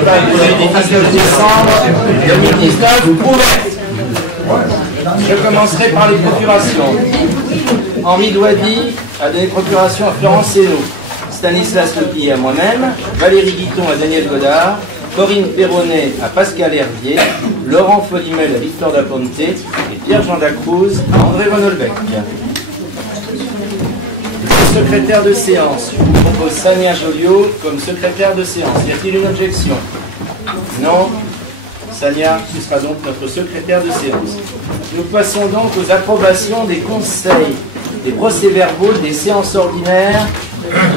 municipale du 19 décembre 2019 ouverte. Je commencerai par les procurations. Henri Douady a donné procuration à Florence Hénaud, Stanislas Lepille à moi-même, Valérie Guiton à Daniel Godard, Corinne Perronnet à Pascal Hervier, Laurent Folimel à Victor Daponte et Pierre-Jean Dacruz à André Von Holbeck. Le secrétaire de séance, je vous propose Sania Joliot comme secrétaire de séance. Y a-t-il une objection? Non. Sania, tu seras donc notre secrétaire de séance. Nous passons donc aux approbations des conseils, des procès-verbaux des séances ordinaires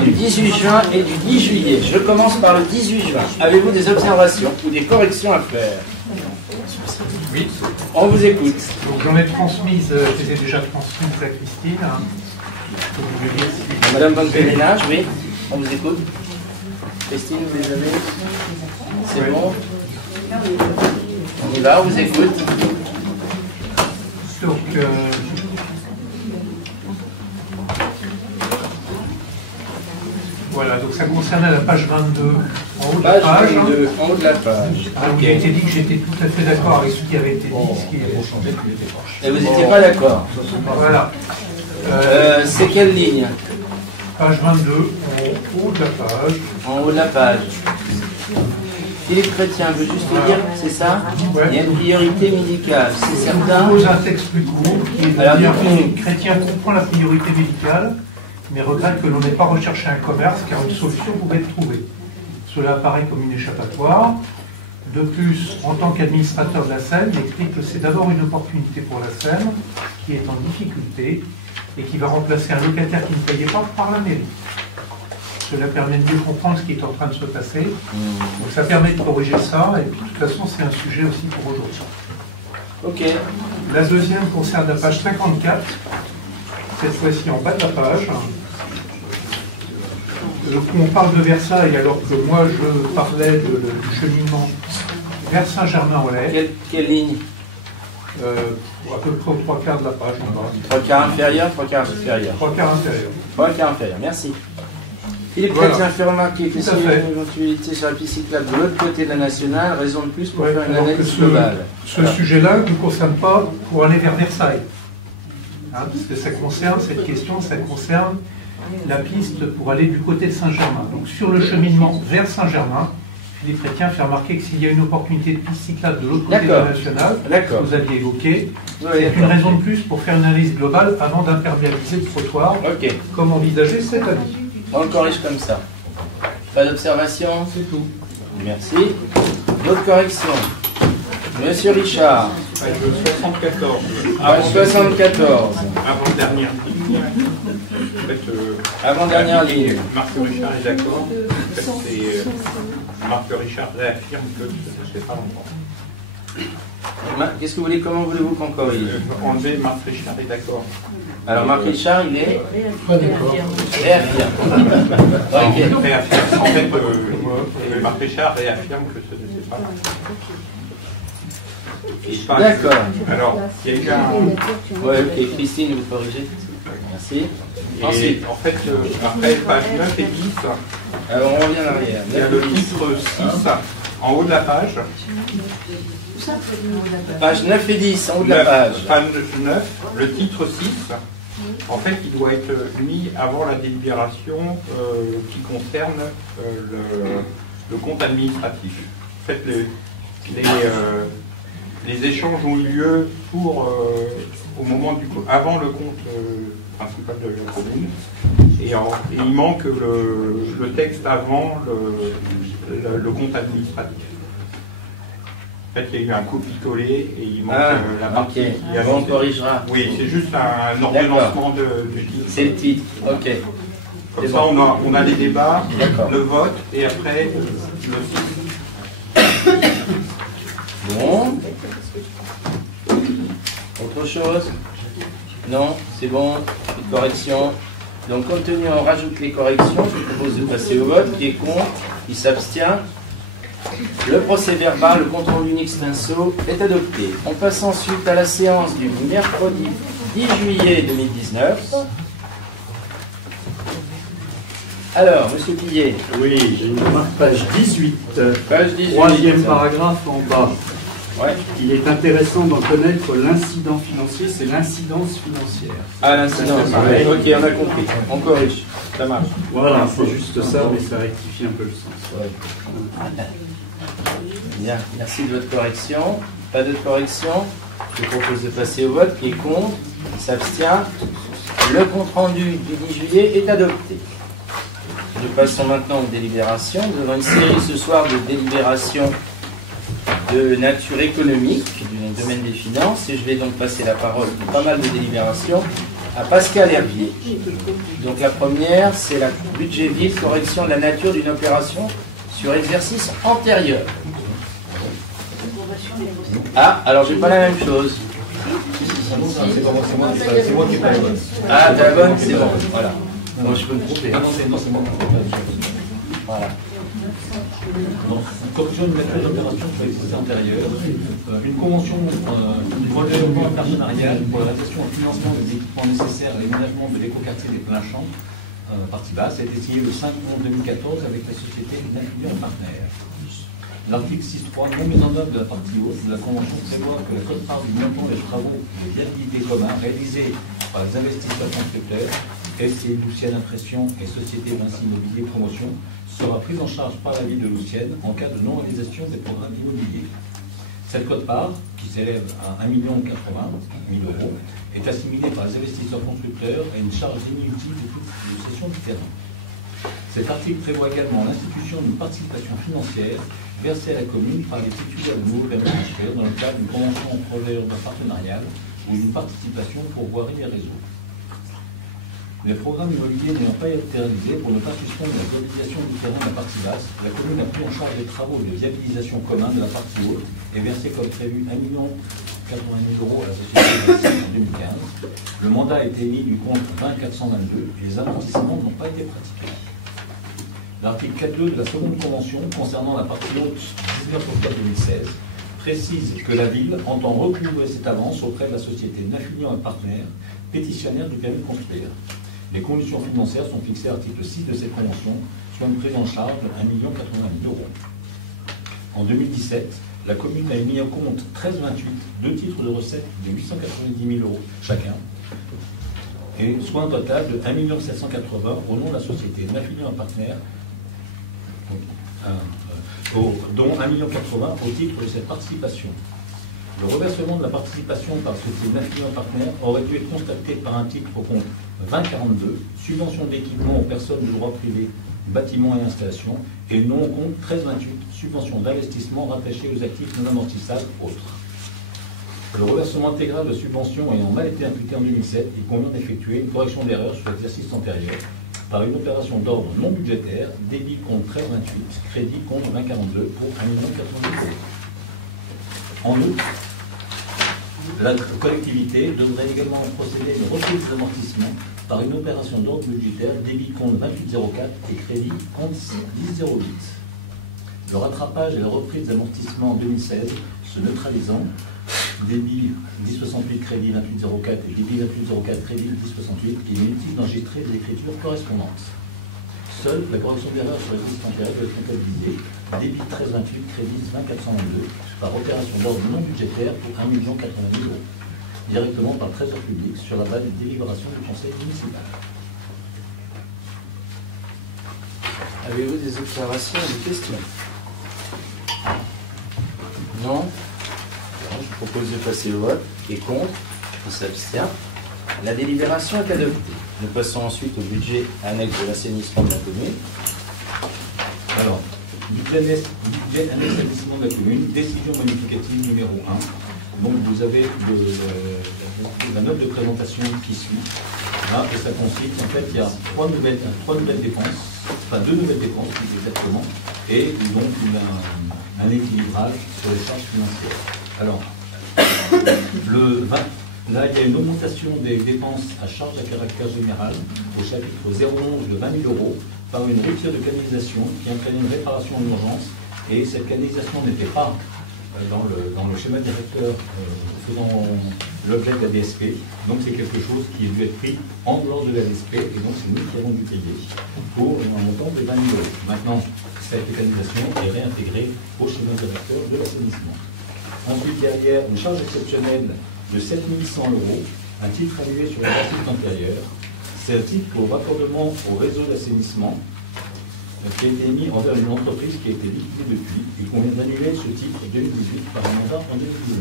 du 18 juin et du 10 juillet. Je commence par le 18 juin. Avez-vous des observations ou des corrections à faire? Oui. On vous écoute. Donc j'en ai transmise, je les ai déjà transmises à Christine. Madame Van Pélénage, oui, on vous écoute. Christine, vous les avez? C'est bon? On y va, on vous écoute. Donc, voilà, donc ça concernait la page 22, en haut de la page. 22, en haut de la page. Où il a été dit que j'étais tout à fait d'accord avec ce qui avait été dit, ce qui avait changé. Et vous n'étiez pas d'accord? Voilà. C'est quelle ligne? Page 22, en haut de la page. En haut de la page. Philippe Chrétien veut juste dire, c'est ça? Ouais. Il y a une priorité médicale, c'est certain? Je pose un texte plus court qui est de Alors, dire du coup, que Chrétien comprend la priorité médicale, mais regrette que l'on n'ait pas recherché un commerce car une solution pouvait être trouvée. Cela apparaît comme une échappatoire. De plus, en tant qu'administrateur de la Seine, il explique que c'est d'abord une opportunité pour la Seine qui est en difficulté et qui va remplacer un locataire qui ne payait pas par la mairie. Cela permet de mieux comprendre ce qui est en train de se passer. Donc ça permet de corriger ça, et puis de toute façon c'est un sujet aussi pour aujourd'hui. Ok. La deuxième concerne la page 54, cette fois-ci en bas de la page. On parle de Versailles alors que moi je parlais du cheminement vers Saint-Germain-en-Laye. Quelle ligne? À peu près aux 3/4 de la page en bas. 3/4 inférieur, 3/4 supérieur. 3/4 inférieur. 3/4 inférieur, merci. Philippe Voilà. Chrétien fait remarquer que Tout à s'il y a fait. une éventualité sur la piste cyclable de l'autre côté de la nationale, raison de plus pour Ouais, faire une alors que analyse globale. ce sujet-là ne nous concerne pas pour aller vers Versailles. Hein, parce que ça concerne, cette question, ça concerne la piste pour aller du côté de Saint-Germain. Donc sur le cheminement vers Saint-Germain, Philippe Chrétien fait remarquer que s'il y a une opportunité de piste cyclable de l'autre côté de la nationale, que vous aviez évoqué, c'est une raison de plus pour faire une analyse globale avant d'imperméabiliser le trottoir, comme envisagé cette année. On le corrige comme ça. Pas d'observation? C'est tout. Merci. D'autres corrections? Monsieur Richard. Page 74. Page 74. Avant-dernière ligne. En fait, Avant-dernière ligne. Marc Richard est d'accord. En fait, Marc Richard réaffirme que ça ne se fait pas longtemps. Qu'est-ce que vous voulez, comment voulez-vous qu'on corrige? Enlever Marc Richard est d'accord. Alors Marc Richard, il est Pas d'accord. réaffirme. Réaffirme. En fait, Marc Richard réaffirme que ce ne se fait pas longtemps. D'accord. Alors, il y a eu un... Ouais, ok, Christine, vous corrigez. Merci. Et Ensuite. en fait, après, page 9 et 10, Alors on revient en arrière. il y a le titre 6 en haut de la page. Page 9 et 10, en haut de la page. Page 9, le titre 6, en fait, il doit être mis avant la délibération qui concerne le compte administratif. En fait, les échanges ont eu lieu au moment avant le compte principal de la commune, et il manque le texte avant le compte administratif. En fait, il y a eu un copier-coller et il manque la partie. Ok, on corrigera. Oui, c'est juste un ordonnancement du titre. C'est le titre, ok. Comme ça, on a les débats, le vote et après le site. Bon. Autre chose? Non, c'est bon. Une correction. Donc, compte tenu, on rajoute les corrections. Je vous propose de passer au vote. Qui est contre? Qui s'abstient? Le procès verbal, le contrôle unique Stinso est adopté. On passe ensuite à la séance du mercredi 10 juillet 2019. Alors, monsieur Pillet. Oui, j'ai une remarque, page 18. Page 18. Troisième paragraphe en bas. Ouais. Il est intéressant d'en connaître l'incident financier, c'est l'incidence financière. Ah, l'incidence. Ouais. Ok, on a compris. On corrige. Ça marche. Voilà, c'est juste ça, mais ça rectifie un peu le sens. Ouais. Bien, merci de votre correction. Pas d'autre correction. Je propose de passer au vote. Qui est contre? Qui s'abstient? Le compte-rendu du 10 juillet est adopté. Nous passons maintenant aux délibérations. Nous avons une série ce soir de délibérations de nature économique, du domaine des finances, et je vais donc passer la parole pour pas mal de délibérations à Pascal Hervier. Donc la première, c'est la budget ville, correction de la nature d'une opération sur exercice antérieur. Ah, alors j'ai pas la même chose. Ah, t'as la bonne, c'est bon, voilà. Bon, je peux me tromper. Voilà. Correction de nature d'opération sur l'exercice antérieur, une convention du relèvement partenarial pour la réalisation et financement des équipements nécessaires à l'aménagement de l'écoquartier des Pleins-Champs, partie basse, a été signée le 5 novembre 2014 avec la société Navision Partenaires. L'article 6.3, non mise en œuvre de la partie haute de la convention prévoit que la quote-part du montant des travaux de viabilité commun réalisés par les investisseurs constructeurs, SCI Loussienne Impression et Société Vinci Immobilier Promotion, sera prise en charge par la ville de Loussienne en cas de non-réalisation des programmes immobiliers. Cette quote-part, qui s'élève à 1 880 000 euros, est assimilée par les investisseurs constructeurs à une charge inutile de cession du terrain. Cet article prévoit également l'institution d'une participation financière versée à la commune par les titulaires de nouveaux permis construire dans le cadre d'une convention en projet urbain partenarial ou d'une participation pour voirie et réseau. Les programmes immobiliers n'ayant pas été réalisés pour ne pas suspendre la viabilisation du terrain de la partie basse, la commune a pris en charge les travaux de viabilisation commun de la partie haute et versé comme prévu 1 80 000 euros à la société en 2015. Le mandat a été mis du compte 20 422 et les amortissements n'ont pas été pratiqués. L'article 4.2 de la seconde convention concernant la partie haute 19 octobre 2016 précise que la ville entend recouvrer cette avance auprès de la société Nafunion et Partenaires, pétitionnaire du permis de construire. Les conditions financières sont fixées à l'article 6 de cette convention, soit une prise en charge de 1 80 000 euros. En 2017, la commune a mis en compte 1328, deux titres de recettes de 890 000 euros chacun, et soit un total de 1 780 000 au nom de la société Nafunion et Partenaires, dont 1 80 000 au titre de cette participation. Le reversement de la participation par la société Nafunion et Partenaires aurait dû être constaté par un titre au compte 2042, subvention d'équipement aux personnes de droit privé, bâtiments et installations, et non au compte 1328, subvention d'investissement rattachée aux actifs non amortissables autres. Le reversement intégral de subventions ayant mal été imputé en 2007, il convient d'effectuer une correction d'erreur sur l'exercice antérieur par une opération d'ordre non budgétaire, débit compte 1328, crédit compte 2042 pour 1 080 000 euros. En outre, la collectivité devrait également procéder à une reprise d'amortissement par une opération d'ordre budgétaire, débit compte 2804 et crédit compte 1008. Le rattrapage et la reprise d'amortissement en 2016 se neutralisant, débit 1068 crédit 2804 et débit 2804 crédit 1068, il est utile d'enregistrer des écritures correspondantes. Seule la correction d'erreur sur l'exercice antérieur doit être comptabilisée, débit 1328 crédit 20422 par opération d'ordre non budgétaire pour 1 080 000 euros, directement par le Trésor public sur la base des délibérations du Conseil municipal. Avez-vous des observations ou des questions? Non? Je propose de passer au vote. Qui est contre? Qui s'abstient? La délibération est adoptée. Nous passons ensuite au budget annexe de l'assainissement de la commune. Alors, budget annexe d'assainissement de la commune, décision modificative numéro 1. Donc vous avez la note de présentation qui suit. Là, et ça consiste, en fait, il y a trois nouvelles dépenses, enfin 2 nouvelles dépenses plus exactement, et donc un équilibrage sur les charges financières. Alors, là, il y a une augmentation des dépenses à charge à caractère général au chapitre 011 de 20 000 euros par une rupture de canalisation qui entraîne une réparation en urgence, et cette canalisation n'était pas dans le schéma directeur faisant l'objet de la DSP. Donc c'est quelque chose qui a dû être pris en dehors de la DSP et donc c'est nous qui avons dû payer pour un montant de 20 000 €. Maintenant, cette mécanisation est réintégrée au schéma directeur de l'assainissement. Ensuite, derrière, une charge exceptionnelle de 7 100 €, un titre annulé sur le passif antérieur. C'est un titre pour raccordement au réseau d'assainissement qui a été émis envers une entreprise qui a été liquidée depuis et qu'on vient d'annuler ce titre 2018 par un mandat en 2019.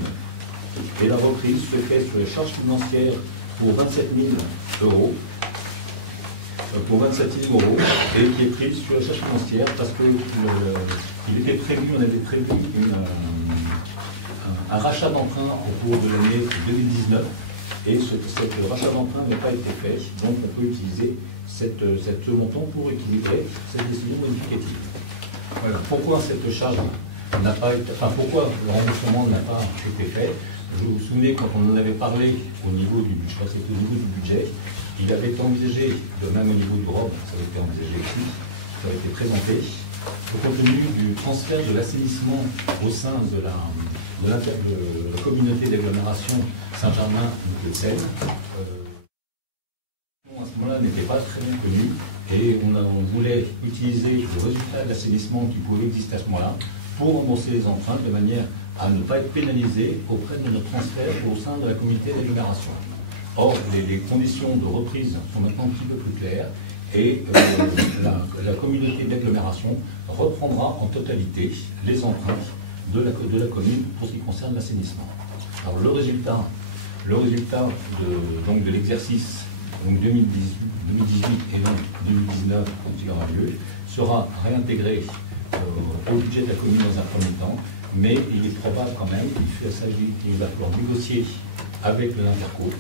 Et la reprise se fait sur les charges financières pour 27 000 €, et qui est prise sur les charges financières parce que on avait prévu un rachat d'emprunt au cours de l'année 2019 et ce rachat d'emprunt n'a pas été fait, donc on peut utiliser ce montant pour équilibrer cette décision modificative. Voilà. Pourquoi cette charge n'a pas été, pourquoi le remboursement n'a pas été fait? Vous vous souvenez, quand on en avait parlé au niveau du budget, c'était au niveau du budget, il avait été envisagé, de même au niveau du ROB, ça avait été envisagé aussi, ça avait été présenté, compte tenu du transfert de l'assainissement au sein de la communauté d'agglomération Saint-Germain-de-Selle. À ce moment-là, n'était pas très bien connu et on voulait utiliser le résultat de l'assainissement qui pouvait exister à ce moment-là pour rembourser les emprunts de manière à ne pas être pénalisé auprès de notre transfert au sein de la communauté d'agglomération. Or, les conditions de reprise sont maintenant un petit peu plus claires et la communauté d'agglomération reprendra en totalité les emprunts de la commune pour ce qui concerne l'assainissement. Alors le résultat de l'exercice 2018 et donc 2019, quand il aura lieu, sera réintégré au budget de la commune dans un premier temps, mais il est probable quand même qu'il va falloir négocier avec l'Interco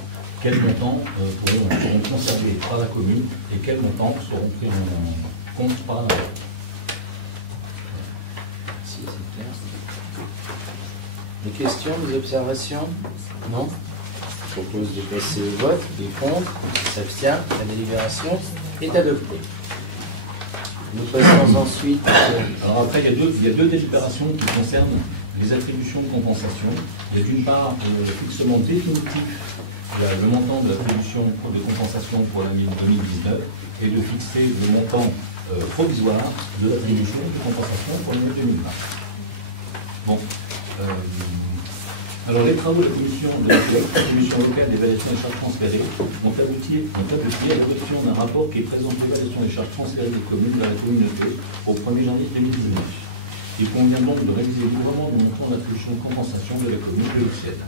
quels montants seront conservés par la commune et quels montants seront pris en compte par la commune. Si, c'est clair. Des questions, des observations? Non? Je propose de passer au vote. Qui est contre? Qui s'abstient? La délibération est adoptée. Nous passons ensuite. Alors après, il y a deux délibérations qui concernent les attributions de compensation. Il y a d'une part le fixement définitif le montant de l'attribution de compensation pour l'année 2019 et de fixer le montant provisoire de l'attribution de compensation pour l'année 2020. Bon. Alors les travaux de la commission locale d'évaluation des charges transférées ont abouti à l'adoption d'un rapport qui présente l'évaluation des charges transférées des communes dans la communauté au 1er janvier 2019. Il convient donc de réviser librement le montant d'attribution de compensation de la commune de Luxienne.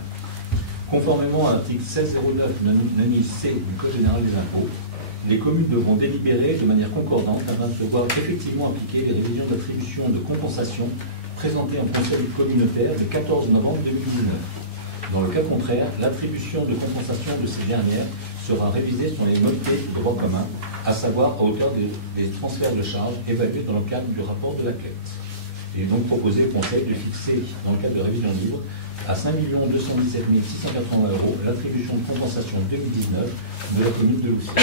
Conformément à l'article 1609 nani C du Code général des impôts, les communes devront délibérer de manière concordante afin de se voir effectivement appliquer les révisions d'attribution de compensation présentées en conseil communautaire le 14 novembre 2019. Dans le cas contraire, l'attribution de compensation de ces dernières sera révisée sur les modalités de droit commun, à savoir à hauteur des transferts de charges évalués dans le cadre du rapport de la quête. Il est donc proposé au Conseil de fixer, dans le cadre de révision libre, à 5 217 680 € l'attribution de compensation 2019 de la commune de Luxienne.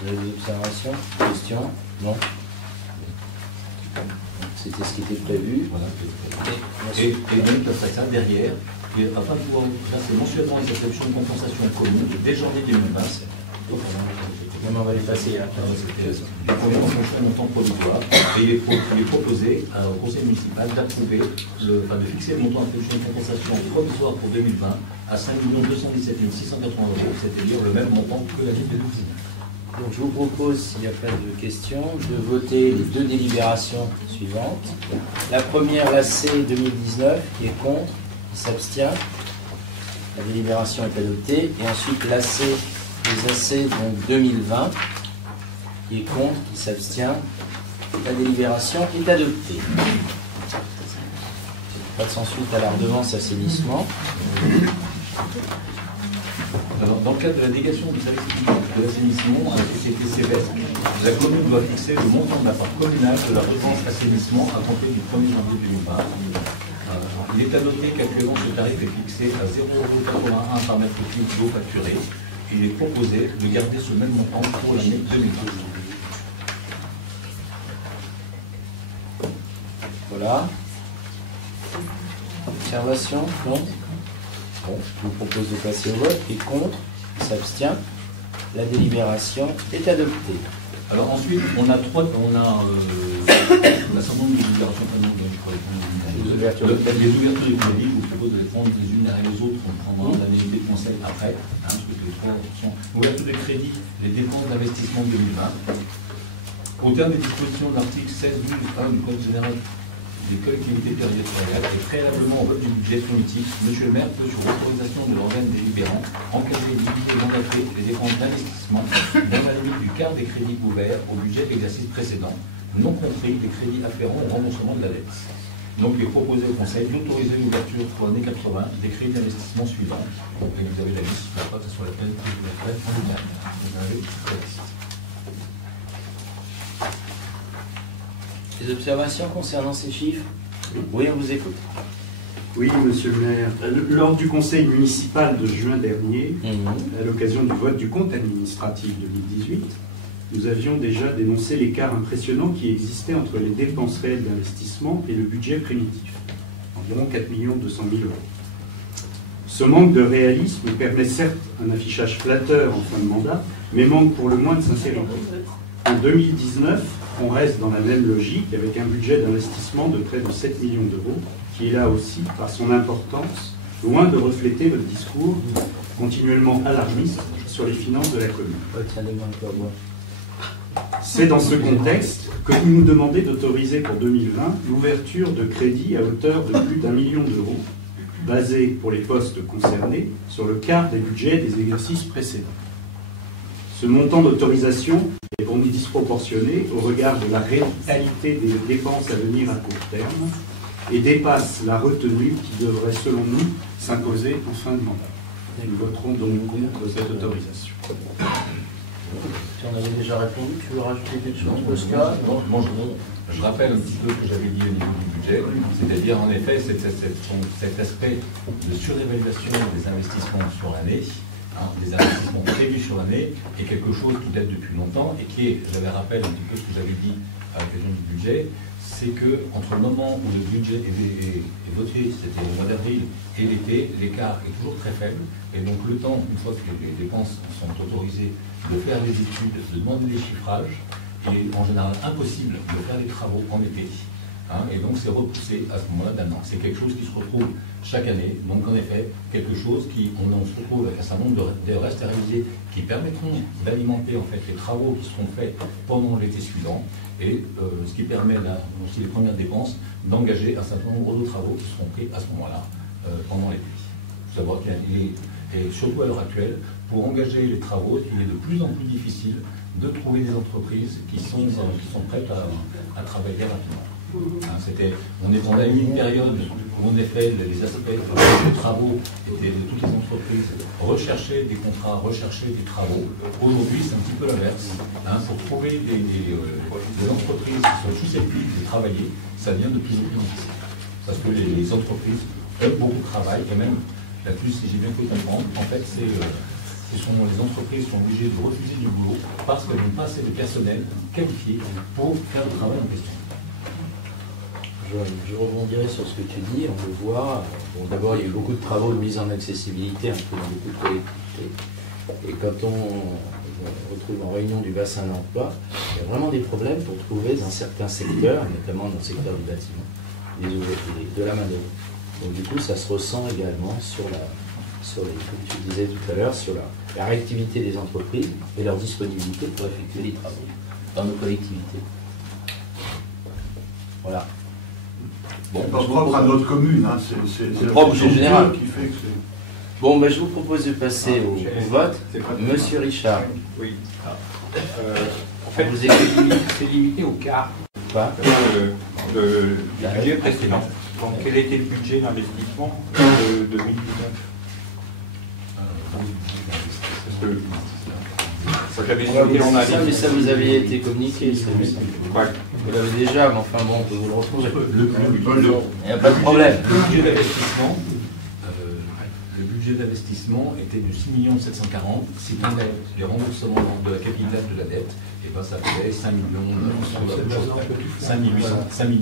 Vous avez des observations? Questions? Non? C'était ce qui était prévu. Voilà. Et donc, après ça, derrière, afin de pouvoir placer mensuellement les attributions de compensation commune dès janvier 2020, on va les passer. C'était un montant provisoire. Et il est proposé au conseil municipal d'approuver, de fixer le montant d'attribution de compensation provisoire pour 2020 à 5 217 680 €, c'est-à-dire le même montant que l'année 2019. Donc je vous propose, s'il n'y a pas de questions, de voter les deux délibérations suivantes. La première, l'AC 2019, qui est contre, qui s'abstient. La délibération est adoptée. Et ensuite l'AC, les AC donc 2020, qui est contre, qui s'abstient. La délibération est adoptée. Passe ensuite à la redevance assainissement. Alors, dans le cadre de la délégation du service public de l'assainissement à la société Céleste, la commune doit fixer le montant de la part communale de la redevance assainissement à compter du 1er janvier 2020. Il est à noter qu'actuellement ce tarif est fixé à 0,81 € par mètre cube d'eau facturée. Il est proposé de garder ce même montant pour l'année 2020. Voilà. Observation? Non? Bon, je vous propose de passer au vote. Qui est contre? Qui s'abstient? La délibération est adoptée. Alors ensuite, on a un certain nombre de délibérations, les ouvertures de crédit, je vous propose de les prendre les unes derrière les autres, on prendra l'annualité de conseil après, parce que les trois sont ouverture de crédit, les dépenses d'investissement de 2020. Au terme des dispositions de l'article 16.12.1 du Code général des collectivités territoriales et préalablement au vote du budget primitif, M. le maire peut, sur autorisation de l'organe délibérant, engager, limiter et mandater les dépenses d'investissement dans la limite du quart des crédits ouverts au budget de l'exercice précédent, non compris des crédits afférents au remboursement de la dette. Donc, il est proposé au Conseil d'autoriser l'ouverture pour l'année 80 des crédits d'investissement suivants. Donc, vous avez la liste, je ne sais pas que ce soit la peine que je vous la ferai en détail. Vous avez la liste. Des observations concernant ces chiffres? Oui, on vous écoute. Oui, monsieur le maire. Lors du conseil municipal de juin dernier, à l'occasion du vote du compte administratif 2018, nous avions déjà dénoncé l'écart impressionnant qui existait entre les dépenses réelles d'investissement et le budget primitif, environ 4 200 000 euros. Ce manque de réalisme permet certes un affichage flatteur en fin de mandat, mais manque pour le moins de sincérité. En 2019, on reste dans la même logique avec un budget d'investissement de près de 7 millions d'euros, qui est là aussi, par son importance, loin de refléter le discours continuellement alarmiste sur les finances de la commune. C'est dans ce contexte que vous nous demandez d'autoriser pour 2020 l'ouverture de crédits à hauteur de plus d'1 million d'euros, basés pour les postes concernés sur le quart des budgets des exercices précédents. Ce montant d'autorisation est pour nous disproportionné au regard de la réalité des dépenses à venir à court terme et dépasse la retenue qui devrait, selon nous, s'imposer en fin de mandat. Nous voterons donc contre cette autorisation. Tu en avais déjà répondu, tu veux rajouter quelque chose, Oscar? Non, je rappelle un petit peu ce que j'avais dit au niveau du budget, c'est-à-dire en effet cet aspect de surévaluation des investissements sur l'année, des investissements prévus sur l'année, est quelque chose qui date depuis longtemps et qui est, j'avais rappelé un petit peu ce que j'avais dit à l'occasion du budget, c'est que entre le moment où le budget est voté, c'était au mois d'avril, et l'été, l'écart est toujours très faible. Et donc le temps, une fois que les dépenses sont autorisées, de faire des études, de demander des chiffrages, il est en général impossible de faire des travaux en été. Et donc c'est repoussé à ce moment-là d'un an. C'est quelque chose qui se retrouve chaque année. Donc en effet, quelque chose on se retrouve avec un certain nombre de restes à réaliser qui permettront d'alimenter en fait les travaux qui seront faits pendant l'été suivant. Et ce qui permet aussi les premières dépenses d'engager un certain nombre de travaux qui seront pris à ce moment-là pendant l'été. Il faut savoir qu'il est, et surtout à l'heure actuelle, pour engager les travaux, il est de plus en plus difficile de trouver des entreprises qui sont prêtes à travailler rapidement. On a eu une période où en effet les aspects des travaux étaient de toutes les entreprises rechercher des contrats, rechercher des travaux. Aujourd'hui c'est un petit peu l'inverse. Pour trouver des entreprises qui sont susceptibles de travailler, ça devient de plus en plus difficile. Parce que les entreprises ont beaucoup de travail et même là-dessus, si j'ai bien pu comprendre, en fait les entreprises sont obligées de refuser du boulot parce qu'elles n'ont pas assez de personnel qualifié pour faire le travail en question. Je rebondirai sur ce que tu dis, on le voit. Bon, d'abord, il y a eu beaucoup de travaux de mise en accessibilité un peu dans beaucoup de collectivités. Et quand on retrouve en réunion du bassin d'emploi, il y a vraiment des problèmes pour trouver dans certains secteurs, notamment dans le secteur du bâtiment, de la main-d'œuvre. Donc du coup, ça se ressent également comme tu disais tout à l'heure, sur la réactivité des entreprises et leur disponibilité pour effectuer des travaux dans nos collectivités. Voilà. Bon, c'est pas propre à notre commune, c'est la propre fonction générale qui fait que c'est... Bon, je vous propose de passer au vote. Monsieur Richard. Oui. En fait, vous écoutez. C'est limité au quart du budget précédent. Donc, quel était le budget d'investissement de 2019? Parce que j'avais sauté en ça, mais ça vous avait été communiqué. Ça, ouais. Vous l'avez déjà, mais enfin bon, on peut vous le retrouver. Il n'y a pas de problème. Le budget d'investissement était de 6 740 000. Si on avait les remboursements de la capitale de la dette, et ben ça faisait 5 880 000.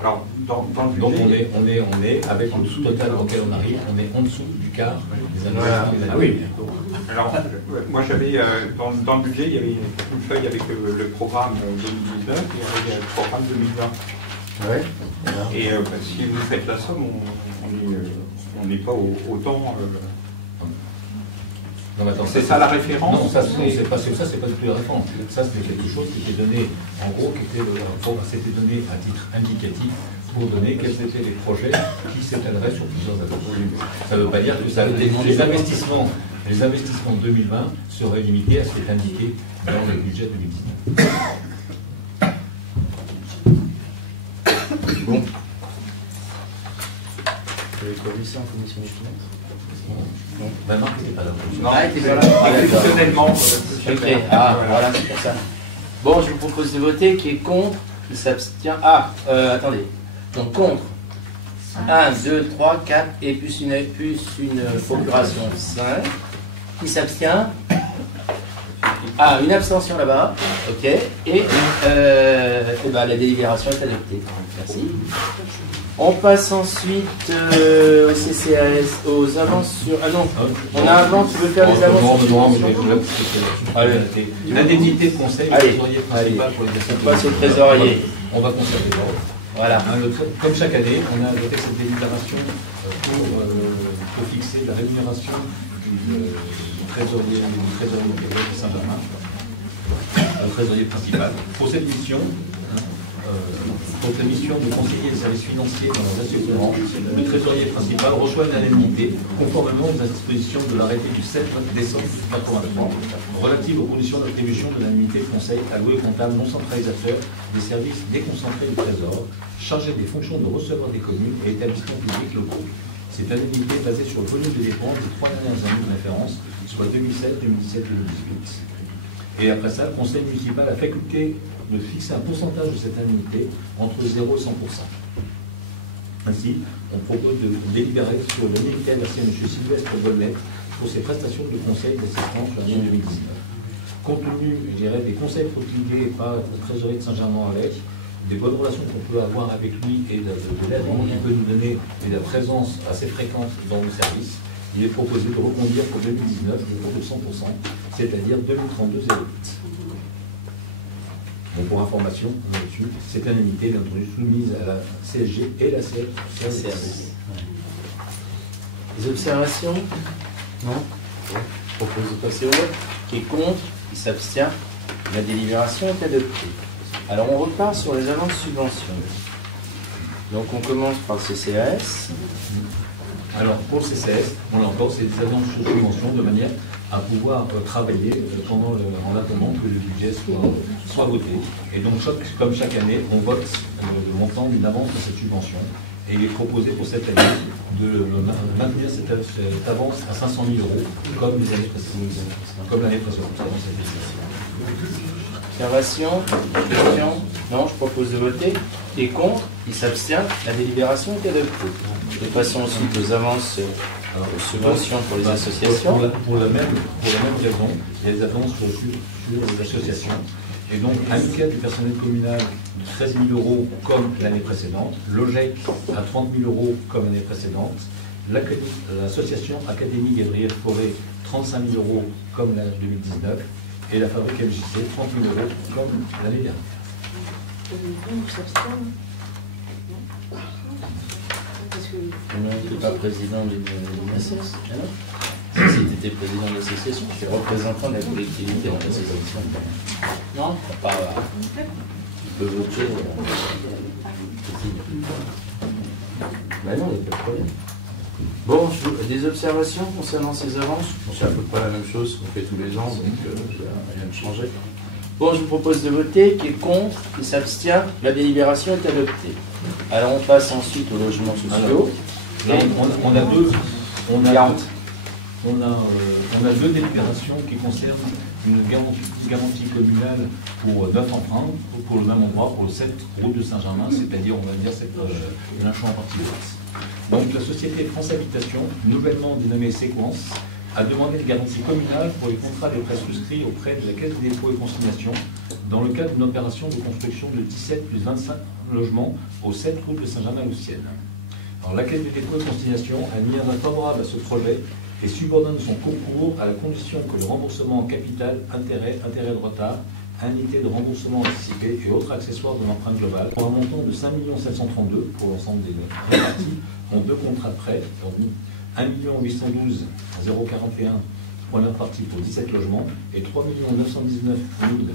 Alors, dans le Donc budget, on est, avec le sous-total auquel on arrive, on est en dessous du quart des Voilà. investissements. Ah oui. alors, moi j'avais, dans le budget, il y avait une feuille avec le programme 2019 et avec le programme 2020. Ouais. Et si vous faites la somme, on n'est pas autant... Non, mais attends, c'est ça la référence? Non, ça c'est pas du tout la référence. Ça c'était quelque chose qui était donné, en gros, c'était donné à titre indicatif pour donner quels étaient les projets qui s'étaleraient sur plusieurs années. Ça ne veut pas dire que les investissements 2020 seraient limités à ce qui est indiqué dans le budget 2019. Bon. Vous avez pas vu ça en commission des finances? Non, ben Marc n'était pas là. Non, Ah, t'es pas là. exceptionnellement. Ok, voilà, c'est pour ça. Bon, je vous propose de voter qui est contre, qui s'abstient. Attendez. Donc contre. 1, 2, 3, 4 et plus une procuration 5. Qui s'abstient? Une abstention là-bas. Ok. Et la délibération est adoptée. Merci. On passe ensuite au CCAS, aux avances sur... Ah non, on a avant, tu veux faire les avances sur subvention? L'indemnité de conseil, le trésorier principal pour les On passe au trésorier. On va conserver l'ordre. Voilà. Comme chaque année, on a voté cette délibération pour fixer la rémunération du trésorier de Saint-Germain, le trésorier principal. Pour cette mission, de conseiller les services financiers dans les assurances, le trésorier principal reçoit une indemnité conformément aux dispositions de l'arrêté du 7 décembre 1983 relative aux conditions d'attribution de l'indemnité de conseil allouée au comptable non centralisateur des services déconcentrés du Trésor, chargé des fonctions de receveur des communes et établissements publics locaux. Cette indemnité est basée sur le volume de dépenses des 3 dernières années de référence, soit 2007, 2017 et 2018. Et après ça, le conseil municipal a faculté de fixer un pourcentage de cette indemnité entre 0 et 100%. Ainsi, on propose de délibérer sur l'indemnité versée à M. Sylvestre Bolnet pour ses prestations de conseil d'assistance sur l'année 2019. Compte tenu, je dirais, des conseils prodigués par le trésorier de Saint-Germain-en-Laye, des bonnes relations qu'on peut avoir avec lui et de l'aide qu'il peut nous donner et de la présence assez fréquente dans le service, il est proposé de reconduire pour 2019 le taux de 100%, c'est-à-dire 2032,08. Donc pour information, là-dessus, cette indemnité est soumise à la CSG et la CRS. Les observations? Non? Je propose de passer au vote. Qui est contre? Qui s'abstient? La délibération est adoptée. Alors on repart sur les avances subventions. Donc on commence par le CCAS. Alors pour le CCS, on l'a encore, c'est des avances sur subvention de manière à pouvoir travailler en attendant que le budget soit voté. Et donc comme chaque année, on vote le montant d'une avance de cette subvention. Et il est proposé pour cette année de maintenir cette avance à 500 000 € comme les années précédentes. Comme l'année précédente. Observation? Question? Non, je propose de voter. Qui est contre? Qui s'abstient? La délibération est adoptée. Nous passons ensuite aux avances aux subventions pour les associations. Pour la même raison, il y a des avances sur les associations. Et donc, amicale du personnel communal de 13 000 € comme l'année précédente, l'OGEC à 30 000 € comme l'année précédente, l'association Académie Gabriel Fauré 35 000 € comme l'année 2019, et la fabrique MJC 30 000 € comme l'année dernière. Non, tu n'es pas président d'une association. Si tu étais président de l'association, tu es représentant de la collectivité dans l'association. Non, pas. Tu peux voter. Ben non, il n'y a pas de problème. Bon, des observations concernant ces avances? C'est à peu près la même chose qu'on fait tous les ans, donc il n'y a rien de changé. Bon, je vous propose de voter. Qui est contre? Qui s'abstient? La délibération est adoptée. Alors on passe ensuite aux logements sociaux. Là, on a deux délibérations qui concernent une garantie communale pour 9 emprunts pour le même endroit, pour le 7 route de Saint-Germain, c'est-à-dire, on va dire, Lynchon en partie droite. Donc la société France Habitation, nouvellement dénommée Séquence, a demandé une garantie communale pour les contrats des prêts souscrits auprès de la Caisse des dépôts et consignations dans le cadre d'une opération de construction de 17 plus 25 logements au 7 route de Saint-Germain-Loussienne. Alors, la Caisse des dépôts et consignations a mis un avis favorable à ce projet et subordonne son concours à la condition que le remboursement en capital, intérêt de retard, indemnité de remboursement anticipé et autres accessoires de l'emprunt globale pour un montant de 5 732 pour l'ensemble des parties ont deux contrats de prêt, 1 812 041 première partie pour 17 logements et 3 919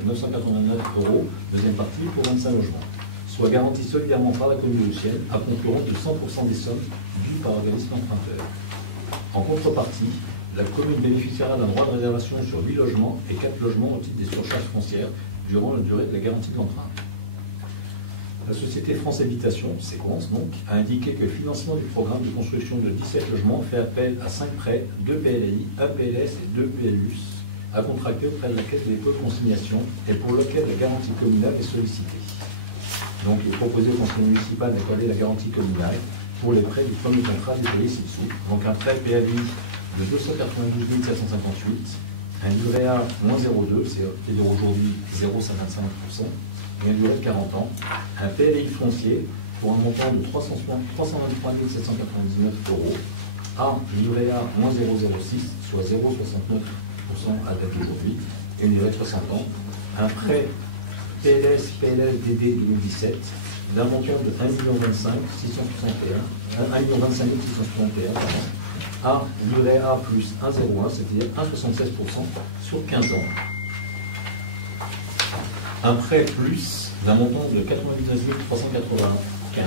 989 euros deuxième partie pour 25 logements, soit garantis solidairement par la commune de Loussienne à concurrence de 100% des sommes dues par l'organisme emprunteur. En contrepartie, la commune bénéficiera d'un droit de réservation sur 8 logements et 4 logements au titre des surcharges foncières durant la durée de la garantie de l'emprunt. La société France Habitation, Séquence donc, a indiqué que le financement du programme de construction de 17 logements fait appel à 5 prêts, 2 PLAI, 1 PLS et 2 PLUS à contracter auprès de la Caisse des dépôts de consignation et pour lequel la garantie communale est sollicitée. Donc il est proposé au conseil municipal d'accorder la garantie communale pour les prêts du premier contrat détaillé ci-dessous. Donc un prêt PLI de 292 758, un livret A -0,2, c'est-à-dire aujourd'hui 0,55%, et une durée de 40 ans, un PLI foncier pour un montant de 323 799 euros, un livret A -0,06, soit 0,69% à date d'aujourd'hui, et une durée de 60 ans, un prêt PLS-DD 2017 d'un montant de 1 025 661, à livret A plus 1,01, c'est-à-dire 1,76% sur 15 ans. Un prêt plus d'un montant de 99 395,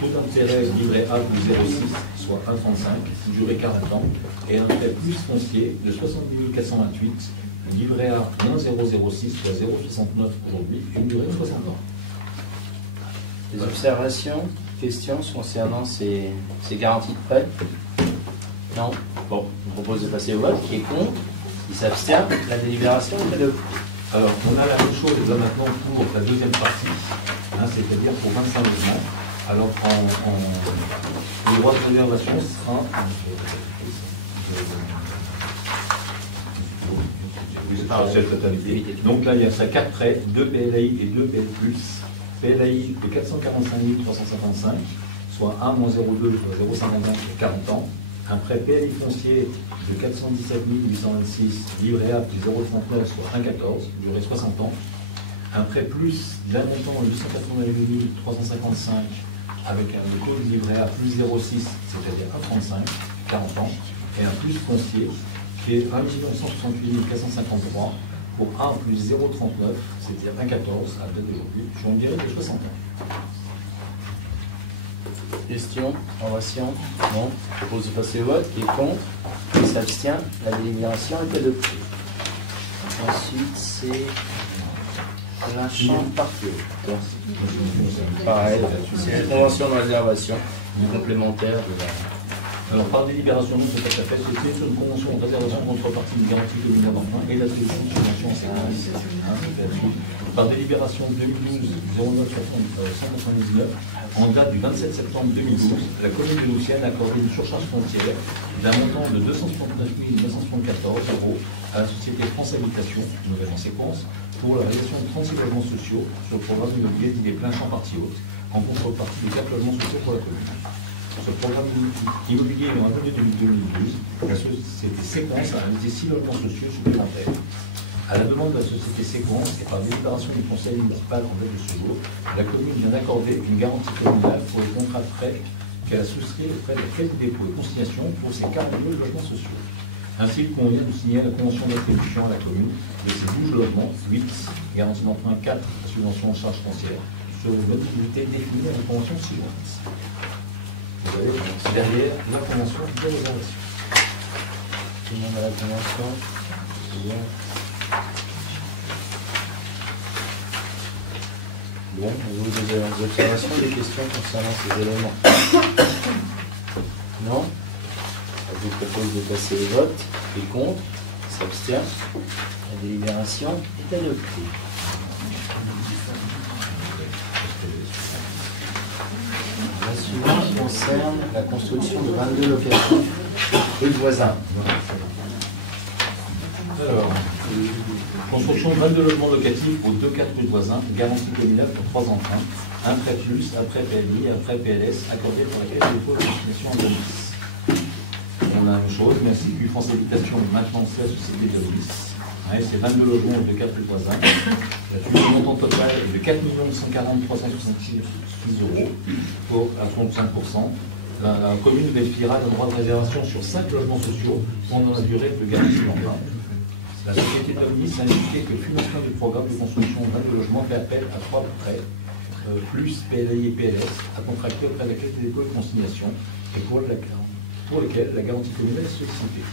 taux d'intérêt livret A plus 0,6, soit 1,35, durée 40 ans, et un prêt plus foncier de 70 428, livret A -0,06, soit 0,69 aujourd'hui, une durée de 60 ans. Des observations, questions concernant ces garanties de prêt? Non. Bon, je propose de passer au vote. Qui est contre? Qui s'abstient? La délibération est adoptée. Alors, on a la même chose là maintenant pour la deuxième partie, c'est-à-dire pour 25 logements. Alors, le droit de réservation sera... Donc là, il y a ça 4 prêts, 2 PLAI et 2 PL+. PLAI de 445 355, soit 1 -0,2, soit 0,55 et 40 ans. Un prêt PLI foncier de 417 826, livret A plus 0,39, soit 1,14, durée 60 ans. Un prêt plus d'un montant de 288 355 avec un taux de livret A plus 0,6, c'est-à-dire 1,35, 40 ans. Et un plus foncier qui est 1 168 453 pour 1 plus 0,39, c'est-à-dire 1,14 à date d'aujourd'hui, sur une durée de 60 ans. Questions, observations? Non. Je propose de passer au vote. Qui est contre? Qui s'abstient? La délibération est adoptée. Ensuite, c'est la chambre parfaite. Pareil, c'est une convention de réservation complémentaire de la... Alors, par délibération, nous, c'est à fait c'est sur une convention de réservation contrepartie de garantie communale d'emprunt et l'attribution de subvention en séquence. Par délibération 2012 09 199, en date du 27 septembre 2012, la commune de Loussienne a accordé une surcharge foncière d'un montant de 269 974 euros à la société France Habitation, nouvelle en séquence, pour la réalisation de 36 logements sociaux sur le programme immobilier dit des pleins champs partie haute, en contrepartie de 4 logements sociaux pour la commune. Ce programme immobilier est revenu depuis 2012. La société Séquence a réalisé 6 logements sociaux supplémentaires. À la demande de la société Séquence et par délibération du conseil municipal en date de ce jour, la commune vient d'accorder une garantie communale pour les contrats de prêt qu'elle a souscrit auprès de la Caisse des dépôts et consignation pour ses 42 logements sociaux. Ainsi, il convient de signer la convention d'attribution à la commune de ces 12 logements, 8 garantie d'emprunt, 4 subventions en charge foncière, sur les modalités définies dans la convention suivante. Vous avez derrière la convention de réservation. Tout le monde a la convention. Bien. Bon, vous avez des observations, des questions concernant ces éléments? Non? Je vous propose de passer au vote. Qui est contre? Qui s'abstient? La délibération est adoptée. La suivante concerne la construction de 22 locatifs rue de voisins. Alors, construction de 22 logements locatifs aux 2-4 rue de Voisin, garantie communale pour 3 emprunts, un prêt plus, un prêt PLI, un prêt PLS accordé pour la caisse de dépôt de destination en Domis. On a la même chose, mais ainsi que France Habitation maintenant c'est la société de Domis. C'est 22 logements aux 2-4 rue de Voisin. Le montant total est de 4 140 366 € pour à 35%. La commune bénéficiera d'un droit de réservation sur 5 logements sociaux pendant la durée de garantie d'emprunt. La société Domis a indiqué que le financement du programme de construction de logements fait appel à 3 prêts, plus PLI et PLS, à contracter auprès de la Caisse des dépôts et consignation, et pour lesquels la garantie communale est sollicitée.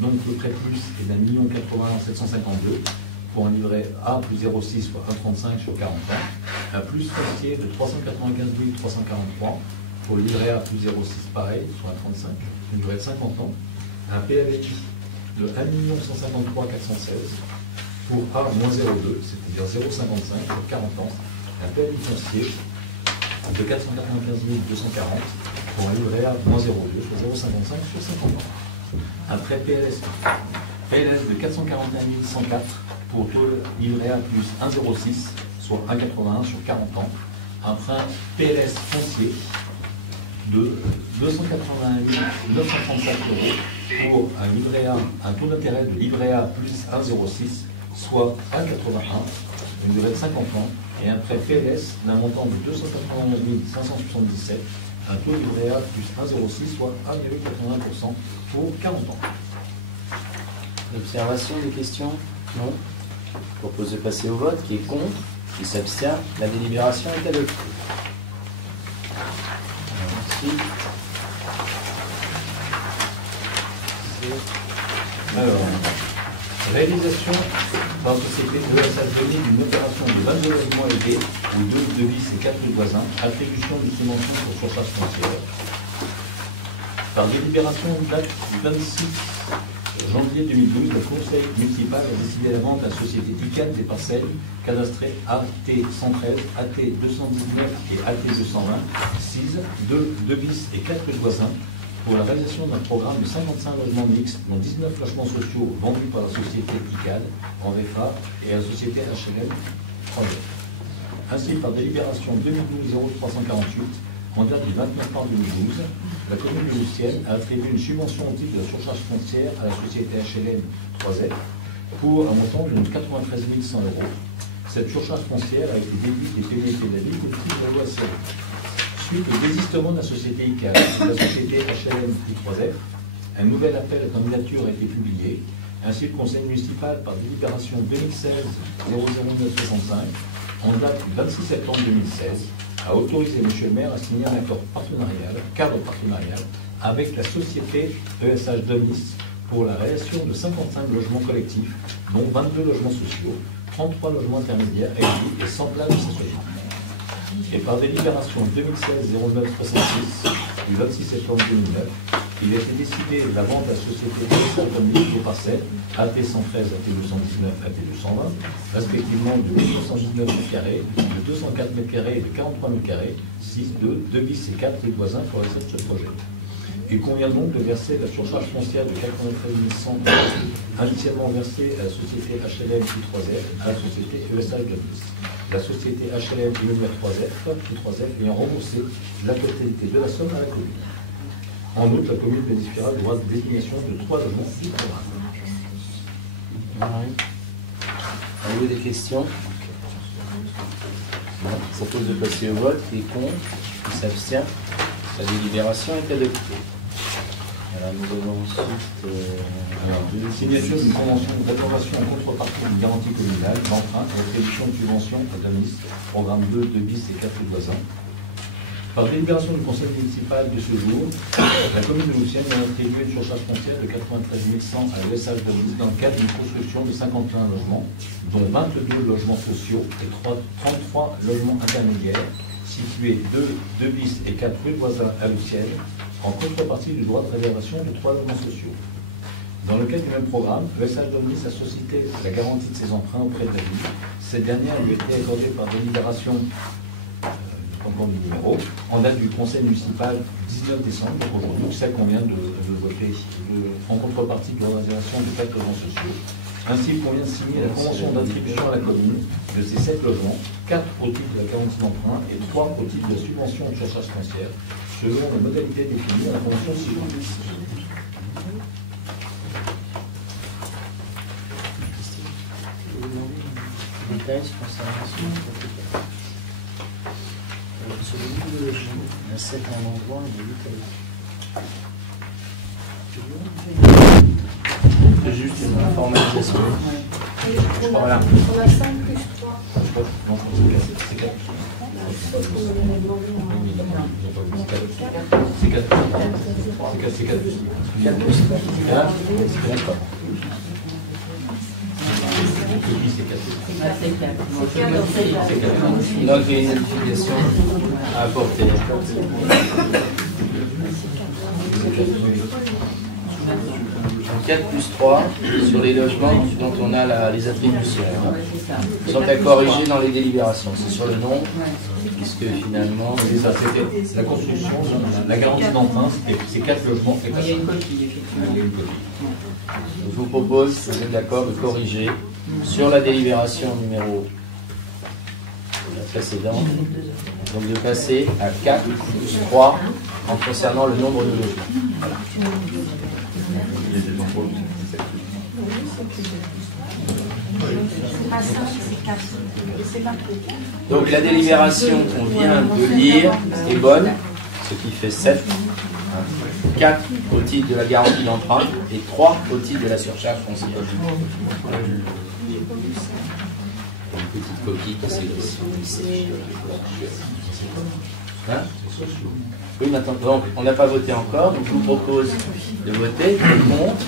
Donc le prêt plus est d'1 080 752 pour un livret A plus 0,6 soit 1,35 sur 40 ans, un plus foncier de 395 343 pour le livret A plus 0,6 pareil sur 1,35, une durée de 50 ans, un PLI de 1 153 416 pour A-02, c'est-à-dire 0,55 sur 40 ans, un PLI foncier de 495 240 pour un livret A-02 soit 0,55 sur 50 ans. Un prêt PLS de 441 104 pour taux livret A plus 1,06 soit 1,81 sur 40 ans. Un prêt PLS foncier de 281 934 € pour un livret A, un taux d'intérêt de livret A plus 1,06 soit 1,81, une durée de 50 ans, et un prêt PLS d'un montant de 291 577, un taux livret A plus 1,06 soit 1,81% pour 40 ans. Observation, des questions? Non. Je propose de passer au vote. Qui est contre? Qui s'abstient? La délibération est adoptée. Merci. Alors, réalisation par la société ESH d'une opération de 22 logements aidés aux 2 bis et 4 rue voisins, attribution d'une subvention pour surcharge foncière. Par délibération date du 26 janvier 2012, le Conseil municipal a décidé la vente à la société ICAN des parcelles cadastrées AT113, AT219 et AT220, 6, 2 bis et 4 rue voisins, pour la réalisation d'un programme de 55 logements mixtes, dont 19 logements sociaux vendus par la société ICAD en VFA et à la société HLM 3F. Ainsi, par délibération 2012-0348, en date du 29 mars 2012, la commune de Lucienne a attribué une subvention au titre de la surcharge foncière à la société HLM 3F pour un montant de 93 100 €. Cette surcharge foncière a été déduite des pénalités de la ville au titre de la loi SRU. Suite au désistement de la société ICAD et de la société HLM 3F, un nouvel appel à candidature a été publié. Ainsi, le conseil municipal, par délibération 2016-00965, en date du 26 septembre 2016, a autorisé M. le maire à signer un accord cadre partenarial avec la société ESH Domis pour la réalisation de 55 logements collectifs, dont 22 logements sociaux, 33 logements intermédiaires et 100 places de stationnement. Et par délibération 2016-0966 du 26 septembre 2009, il a été décidé de la vente à la société des parcelles AT113, AT219, AT220, respectivement de 1919 m², de 204 m² et de 43 m², 6, 2 bis et 4 les voisins pour réaliser ce projet. Il convient donc de verser la surcharge foncière de 93 100 € initialement versée à la société HLM 3F à la société ESH Domis. La société HLM 3F ayant remboursé la totalité de la somme à la commune. En outre, la commune bénéficiera du droit de désignation de 3 logements du programme. Avez-vous des questions? Non. Je propose de passer au vote. Qui est contre? Qui s'abstient? La délibération est adoptée. Alors, nous avons ensuite signature d'une convention de rénovation en contrepartie d'une garantie communale d'emprunt et attribution de subvention à Domis, programme 2 bis et 4 voisins. Par délibération du conseil municipal de ce jour, la commune de Lucienne a attribué une surcharge foncière de 93 100 à l'ESH Domis dans le cadre d'une construction de 51 logements, dont 22 logements sociaux et 33 logements intermédiaires, situés 2 bis et 4 rue voisins à Lucienne, en contrepartie du droit de réservation de 3 logements sociaux. Dans le cadre du même programme, l'ESH Domis a sollicité la garantie de ses emprunts auprès de la ville. Cette dernière lui a été accordée par délibération du numéro, en date du conseil municipal 19 décembre, donc aujourd'hui, celle qu'on vient de voter, en contrepartie de la réservation de 4 logements sociaux, Ainsi, il convient de signer la convention d'attribution à la commune de ces 7 logements, 4 au titre de la garantie d'emprunt et 3 au titre de la subvention de surcharge foncière, selon les modalités définies dans la convention suivante. C'est juste une informatisation. Voilà. On a 5 plus 3. C'est 4. C'est 4. 4 plus 3. D'accord. Donc il y a une modification à apporter. 4 plus 3 sur les logements dont on a les attributions. Sont à corriger dans les délibérations. C'est sur le nom, puisque finalement. C'est ça, c'était la construction, la garantie d'emprunt, c'est 4 logements. Il y a une coquille, effectivement. Je vous propose, si vous êtes d'accord, de corriger sur la délibération numéro la précédente, donc de passer à 4 plus 3 en concernant le nombre de logements. Voilà. Donc la délibération qu'on vient de lire est bonne, ce qui fait 7. 4 au titre de la garantie d'emprunt et 3 au titre de la surcharge foncière. Une petite coquille qui s'est glissée. Hein? Oui, maintenant, donc, on n'a pas voté encore, donc je vous propose de voter. Contre,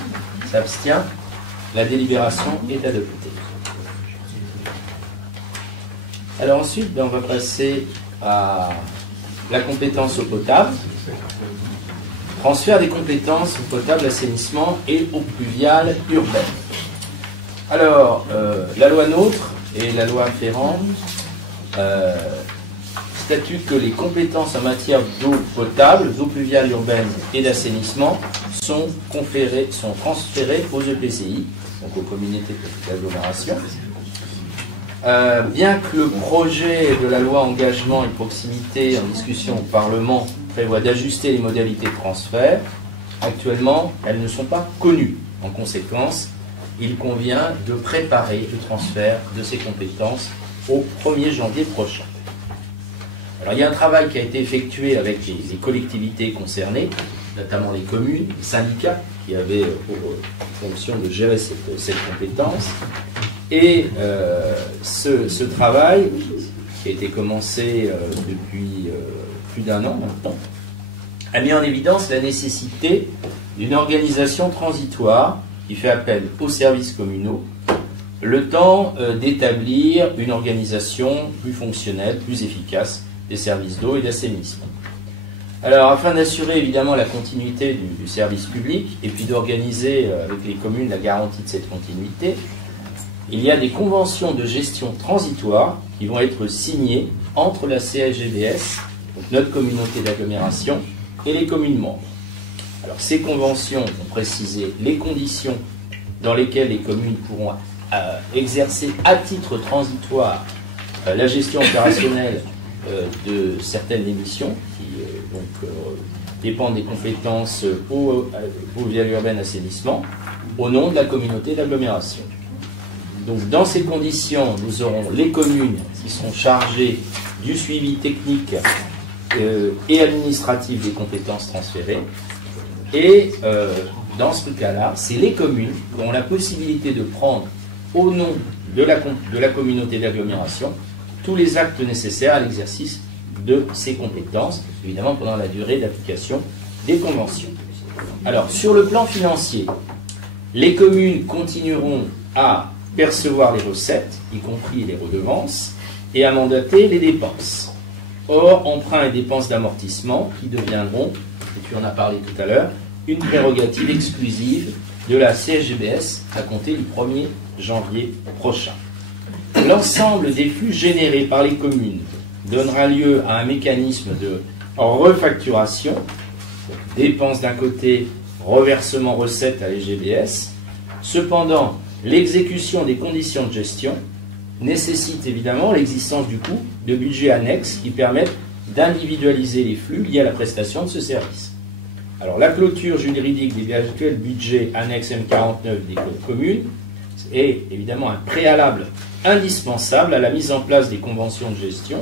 s'abstient, la délibération est adoptée. Alors ensuite, on va passer à la compétence eau potable. Transfert des compétences eau potable, assainissement et eau pluviale urbaine. Alors, la loi NOTRe et la loi Ferrand statuent que les compétences en matière d'eau potable, d'eau pluviale urbaine et d'assainissement sont transférées aux EPCI, donc aux communautés d'agglomération. Bien que le projet de la loi engagement et proximité en discussion au Parlement prévoit d'ajuster les modalités de transfert, actuellement, elles ne sont pas connues. En conséquence, il convient de préparer le transfert de ces compétences au 1er janvier prochain. Alors, il y a un travail qui a été effectué avec les collectivités concernées, notamment les communes, les syndicats, qui avaient pour fonction de gérer cette compétence. Et ce travail, qui a été commencé depuis plus d'1 an maintenant, a mis en évidence la nécessité d'une organisation transitoire qui fait appel aux services communaux, le temps d'établir une organisation plus fonctionnelle, plus efficace des services d'eau et d'assainissement. Alors, afin d'assurer évidemment la continuité du service public et puis d'organiser avec les communes la garantie de cette continuité, il y a des conventions de gestion transitoire qui vont être signées entre la CSGBS, donc notre communauté d'agglomération, et les communes membres. Alors, ces conventions vont préciser les conditions dans lesquelles les communes pourront exercer à titre transitoire la gestion opérationnelle de certaines émissions qui dépendent des compétences eau pluviale urbaine, assainissement, au nom de la communauté d'agglomération. Donc, dans ces conditions, nous aurons les communes qui seront chargées du suivi technique et administratif des compétences transférées. Et dans ce cas-là, c'est les communes qui ont la possibilité de prendre au nom de la communauté d'agglomération tous les actes nécessaires à l'exercice de ces compétences, évidemment pendant la durée d'application des conventions. Alors, sur le plan financier, les communes continueront à percevoir les recettes, y compris les redevances, et à mandater les dépenses. Or, emprunts et dépenses d'amortissement qui deviendront, et tu en as parlé tout à l'heure, une prérogative exclusive de la CSGBS à compter du 1er janvier prochain. L'ensemble des flux générés par les communes donnera lieu à un mécanisme de refacturation, dépenses d'un côté, reversement recettes à l'SGBS. Cependant, L'exécution des conditions de gestion nécessite évidemment l'existence du coup de budgets annexes qui permettent d'individualiser les flux liés à la prestation de ce service. Alors la clôture juridique des actuels budgets annexes M49 des codes communes est évidemment un préalable indispensable à la mise en place des conventions de gestion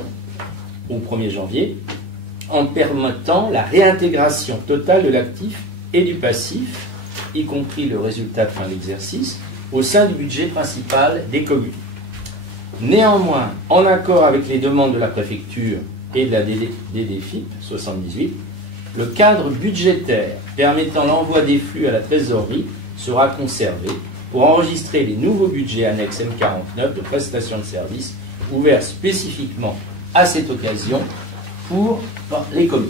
au 1er janvier en permettant la réintégration totale de l'actif et du passif, y compris le résultat de fin d'exercice, au sein du budget principal des communes. Néanmoins, en accord avec les demandes de la préfecture et de la DDFIP 78, le cadre budgétaire permettant l'envoi des flux à la trésorerie sera conservé pour enregistrer les nouveaux budgets annexes M49 de prestations de services ouverts spécifiquement à cette occasion pour les communes.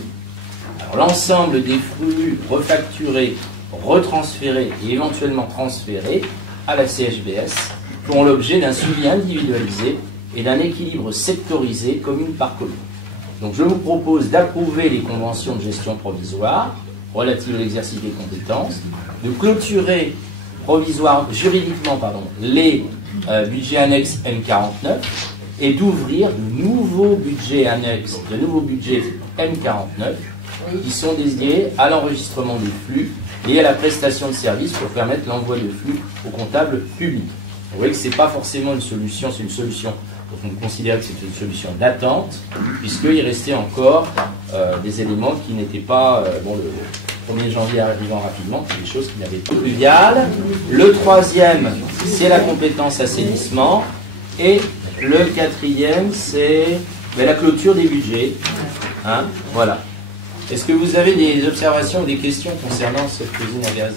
Alors l'ensemble des flux refacturés, retransférés et éventuellement transférés à la CHBS font l'objet d'un suivi individualisé et d'un équilibre sectorisé commune par commune. Donc je vous propose d'approuver les conventions de gestion provisoire relatives à l'exercice des compétences, de clôturer juridiquement les budgets annexes M49 et d'ouvrir de nouveaux budgets annexes, de nouveaux budgets M49 qui sont dédiés à l'enregistrement des flux et à la prestation de services pour permettre l'envoi de flux au comptable public. Vous voyez que ce n'est pas forcément une solution, c'est une solution, on considère que c'est une solution d'attente, puisqu'il restait encore des éléments qui n'étaient pas, le 1er janvier arrivant rapidement, des choses qui n'avaient pas pluvial. Le troisième, c'est la compétence assainissement, et le quatrième, c'est la clôture des budgets. Hein, voilà. Est-ce que vous avez des observations ou des questions concernant cette cuisine à gaz?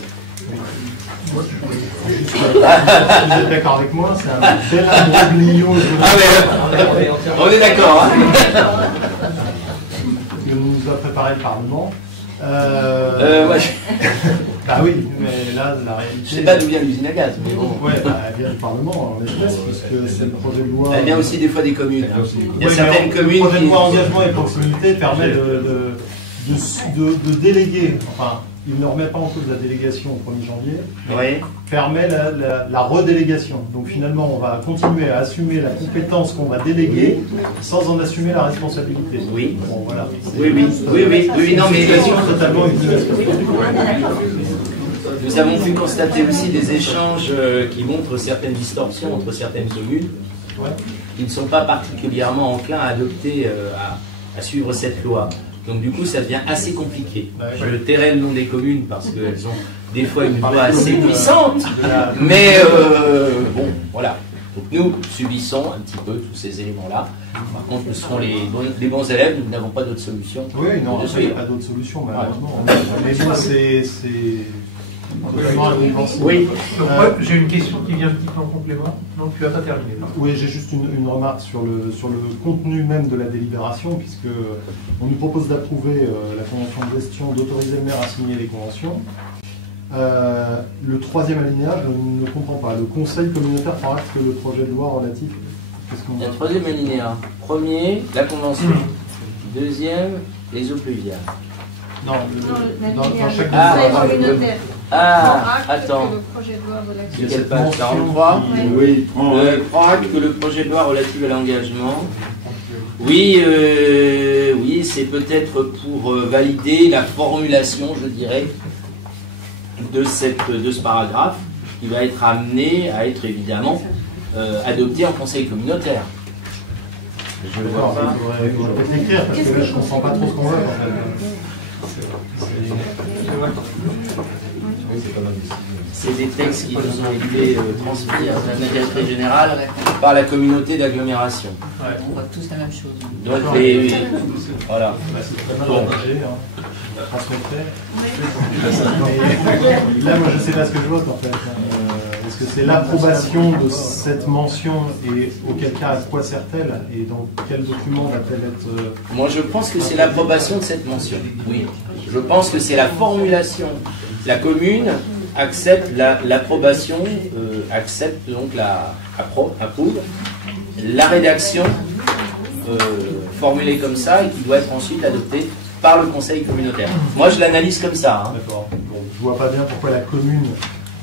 Vous êtes d'accord avec moi, c'est un bel imbroglio. On est d'accord. Hein, que nous a préparé le Parlement. Bah oui, mais là, la réalité... Je ne sais pas d'où vient l'usine à gaz, mais bon. Ouais, elle vient du Parlement, en espèce, puisque c'est le projet de loi... Elle vient aussi des fois des communes. Il y a certaines communes... Le projet de loi engagement et proximité permet de déléguer, enfin, il ne remet pas en cause la délégation au 1er janvier, mais permet la redélégation. Donc finalement, on va continuer à assumer la compétence qu'on va déléguer sans en assumer la responsabilité. Oui. Bon, voilà. Oui, non, mais totalement nous avons pu constater aussi des échanges qui montrent certaines distorsions entre certaines communes qui ne sont pas particulièrement enclins à adopter, à suivre cette loi. Donc du coup, ça devient assez compliqué. Je tairai le nom des communes parce qu'elles ont des fois une voix assez puissante, mais bon, voilà. Donc nous subissons un petit peu tous ces éléments-là. Par contre, nous serons les bons élèves, nous n'avons pas d'autre solution. Oui, non, il n'y a pas d'autre solution, malheureusement. Mais bon, c'est... Oui. J'ai une question qui vient un petit peu en complément. Non, tu n'as pas terminé. Oui, j'ai juste une remarque sur le contenu même de la délibération, puisque on nous propose d'approuver la convention de gestion, d'autoriser le maire à signer les conventions. Le troisième alinéa, je ne comprends pas. Le conseil communautaire prend acte que le projet de loi relatif... Il y a le troisième alinéa. Premier, la convention. Deuxième, les eaux pluviales. Non, dans chaque conseil communautaire. Attends. C'est quelle page 43 Oui. Prend acte que le projet de loi relatif à l'engagement. Oui, c'est peut-être pour valider la formulation, je dirais, de ce paragraphe qui va être amené à être évidemment adopté en conseil communautaire. Je vais voir ça. Il faudrait peut-être l'écrire parce que là je ne comprends pas trop ce qu'on veut. C'est des textes qui nous ont été transmis à la directrice générale par la communauté d'agglomération. On voit tous la même chose. Donc voilà. Bon. Là, moi, je ne sais pas ce que je vote en fait. Est-ce que c'est l'approbation de cette mention et auquel cas à quoi sert-elle et dans quel document va-t-elle être... Moi, je pense que c'est l'approbation de cette mention. Oui. Je pense que c'est la formulation. La commune accepte l'approbation, accepte donc approuve la rédaction formulée comme ça et qui doit être ensuite adoptée par le conseil communautaire. Moi, je l'analyse comme ça. Hein. D'accord. Bon, je vois pas bien pourquoi la commune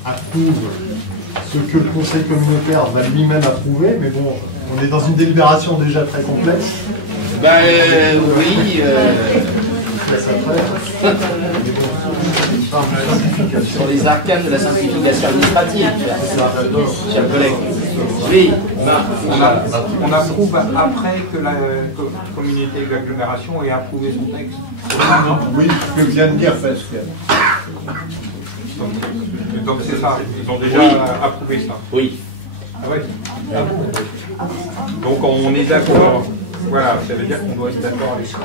approuve ce que le conseil communautaire va lui-même approuver, mais bon, on est dans une délibération déjà très complexe. Ben oui. Sur les arcanes de la simplification administrative, chers collègues. Oui, on approuve après que la communauté d'agglomération ait approuvé son texte. Oui, ce que vient de dire Pascal. Donc c'est ça, ils ont déjà approuvé ça. Oui. Ah ouais. Donc on est d'accord. Voilà, ça veut dire qu'on doit être d'accord avec ça.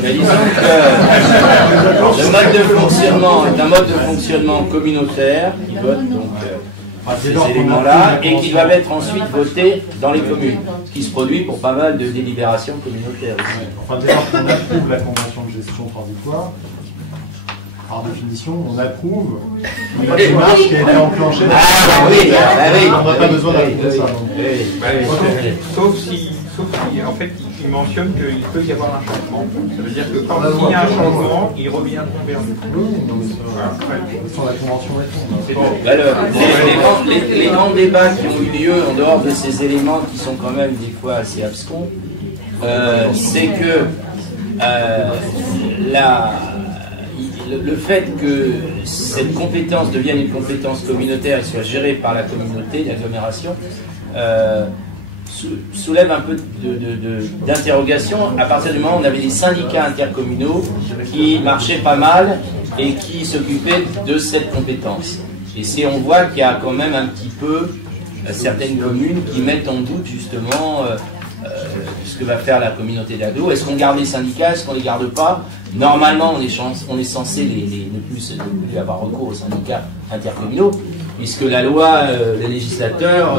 Mais disons que le mode de fonctionnement est un mode de fonctionnement communautaire qui vote donc ces éléments-là et qui doivent être ensuite votés dans les communes, ce qui se produit pour pas mal de délibérations communautaires aussi. Enfin, dès lors qu'on approuve la convention de gestion transitoire, par définition, on approuve la démarche qui a été enclenchée. Ah oui, on n'a pas besoin d'approuver ça. Sauf si, en fait, il mentionne qu'il peut y avoir un changement. Ça veut dire que quand il y a un changement, ils reviendront vers nous. Oui, non, mais ça, la convention est bon. Alors, les grands débats qui ont eu lieu en dehors de ces éléments qui sont quand même des fois assez abscons, c'est que le fait que cette compétence devienne une compétence communautaire et soit gérée par la communauté, l'agglomération, soulève un peu d'interrogation à partir du moment où on avait des syndicats intercommunaux qui marchaient pas mal et qui s'occupaient de cette compétence. Et si on voit qu'il y a quand même un petit peu certaines communes qui mettent en doute justement ce que va faire la communauté d'agglo. Est-ce qu'on garde les syndicats? Est-ce qu'on ne les garde pas? Normalement, on est censé ne plus avoir recours aux syndicats intercommunaux, puisque la loi, le législateur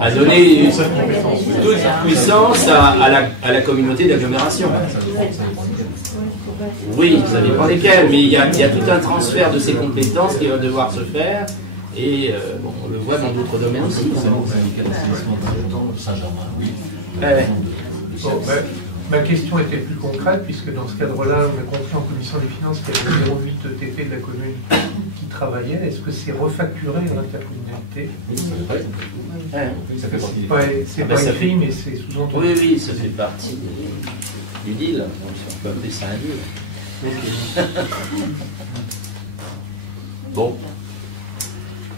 a donné toute puissance à la communauté d'agglomération. Oui, vous savez pas lesquelles, mais il y a tout un transfert de ces compétences qui va devoir se faire, et bon, on le voit dans d'autres domaines aussi. Bon, ma question était plus concrète, puisque dans ce cadre-là, on a compris en commission des finances qu'il y avait 0,8 TT de la commune qui travaillait. Est-ce que c'est refacturé à l'intercommunalité? C'est pas écrit, mais c'est sous-entendu. Oui, ça fait partie du deal. On peut appeler ça un deal. Bon.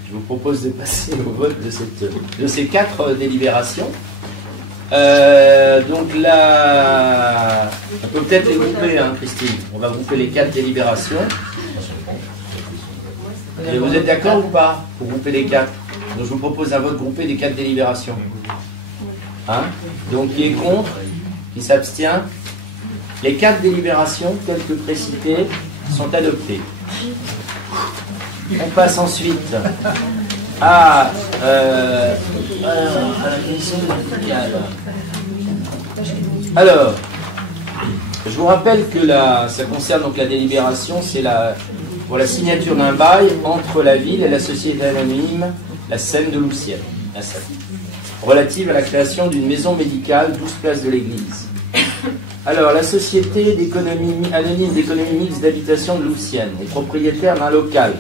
Je vous propose de passer au vote de ces 4 délibérations. Donc là, on peut peut-être les grouper, hein, Christine. On va grouper les 4 délibérations. Et vous êtes d'accord ou pas pour grouper les 4? Donc je vous propose un vote groupé des 4 délibérations. Hein? Donc qui est contre? Qui s'abstient? Les 4 délibérations, telles que précitées, sont adoptées. On passe ensuite à la commission médicale. Alors, je vous rappelle que ça concerne donc la délibération, c'est pour la signature d'un bail entre la ville et la société anonyme la Seine de Louvciennes, la SAD, relative à la création d'une maison médicale 12 place de l'église. Alors, la société anonyme d'économie mixte d'habitation de Louvciennes est propriétaire d'un local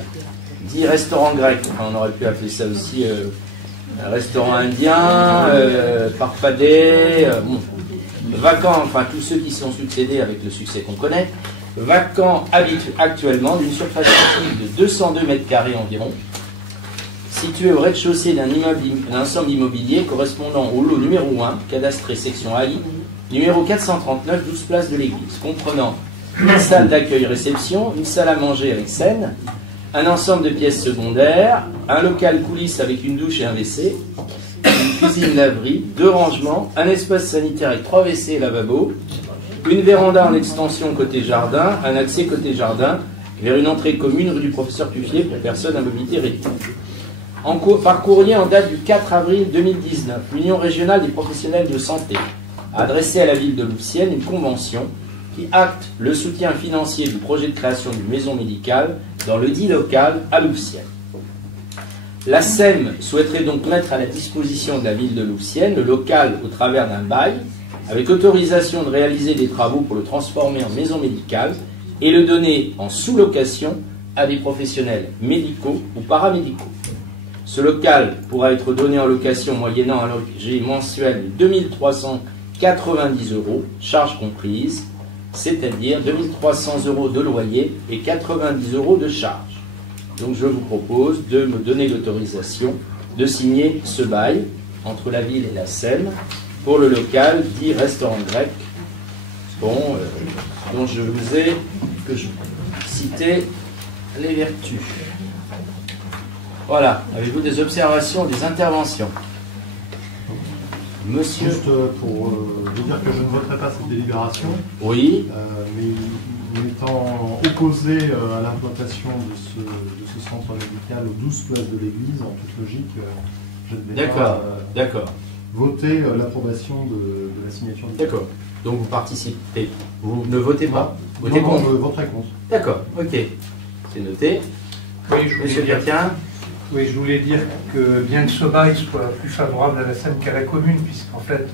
dit restaurant grec, enfin, on aurait pu appeler ça aussi restaurant indien, parpadé, vacant, enfin tous ceux qui sont succédés avec le succès qu'on connaît, vacant actuellement d'une surface de 202 mètres carrés environ, situé au rez-de-chaussée d'un ensemble immobilier correspondant au lot numéro 1, cadastré section AI, numéro 439, 12 place de l'église, comprenant une salle d'accueil-réception, une salle à manger avec scène, un ensemble de pièces secondaires, un local coulisses avec une douche et un WC, une cuisine-laverie, 2 rangements, un espace sanitaire avec 3 WC et lavabo, une véranda en extension côté jardin, un accès côté jardin vers une entrée commune rue du Professeur Puffier pour personnes à mobilité réduite. Par courrier en date du 4 avril 2019, l'Union régionale des professionnels de santé a adressé à la ville de Louvciennes une convention qui acte le soutien financier du projet de création d'une maison médicale dans le dit local à Louvciennes. La SEM souhaiterait donc mettre à la disposition de la ville de Louvciennes le local au travers d'un bail, avec autorisation de réaliser des travaux pour le transformer en maison médicale et le donner en sous-location à des professionnels médicaux ou paramédicaux. Ce local pourra être donné en location moyennant un loyer mensuel de 2390 €, charges comprises, c'est-à-dire 2300 € de loyer et 90 € de charges. Donc je vous propose de me donner l'autorisation de signer ce bail entre la ville et la Seine pour le local dit restaurant grec, dont je vous ai cité les vertus. Voilà. Avez-vous des observations, des interventions? Monsieur. Juste pour vous dire que je ne voterai pas cette délibération. Oui. Mais étant opposé à l'implantation de ce centre médical aux 12 places de l'église, en toute logique, je ne vais pas voter l'approbation de la signature du. D'accord. Donc vous participez. Vous ne votez pas. Non, Votez contre. je voterai contre. D'accord. Ok. C'est noté. Oui, Monsieur Gatien. Oui, je voulais dire que bien que ce bail soit plus favorable à la Seine qu'à la commune, puisqu'en fait,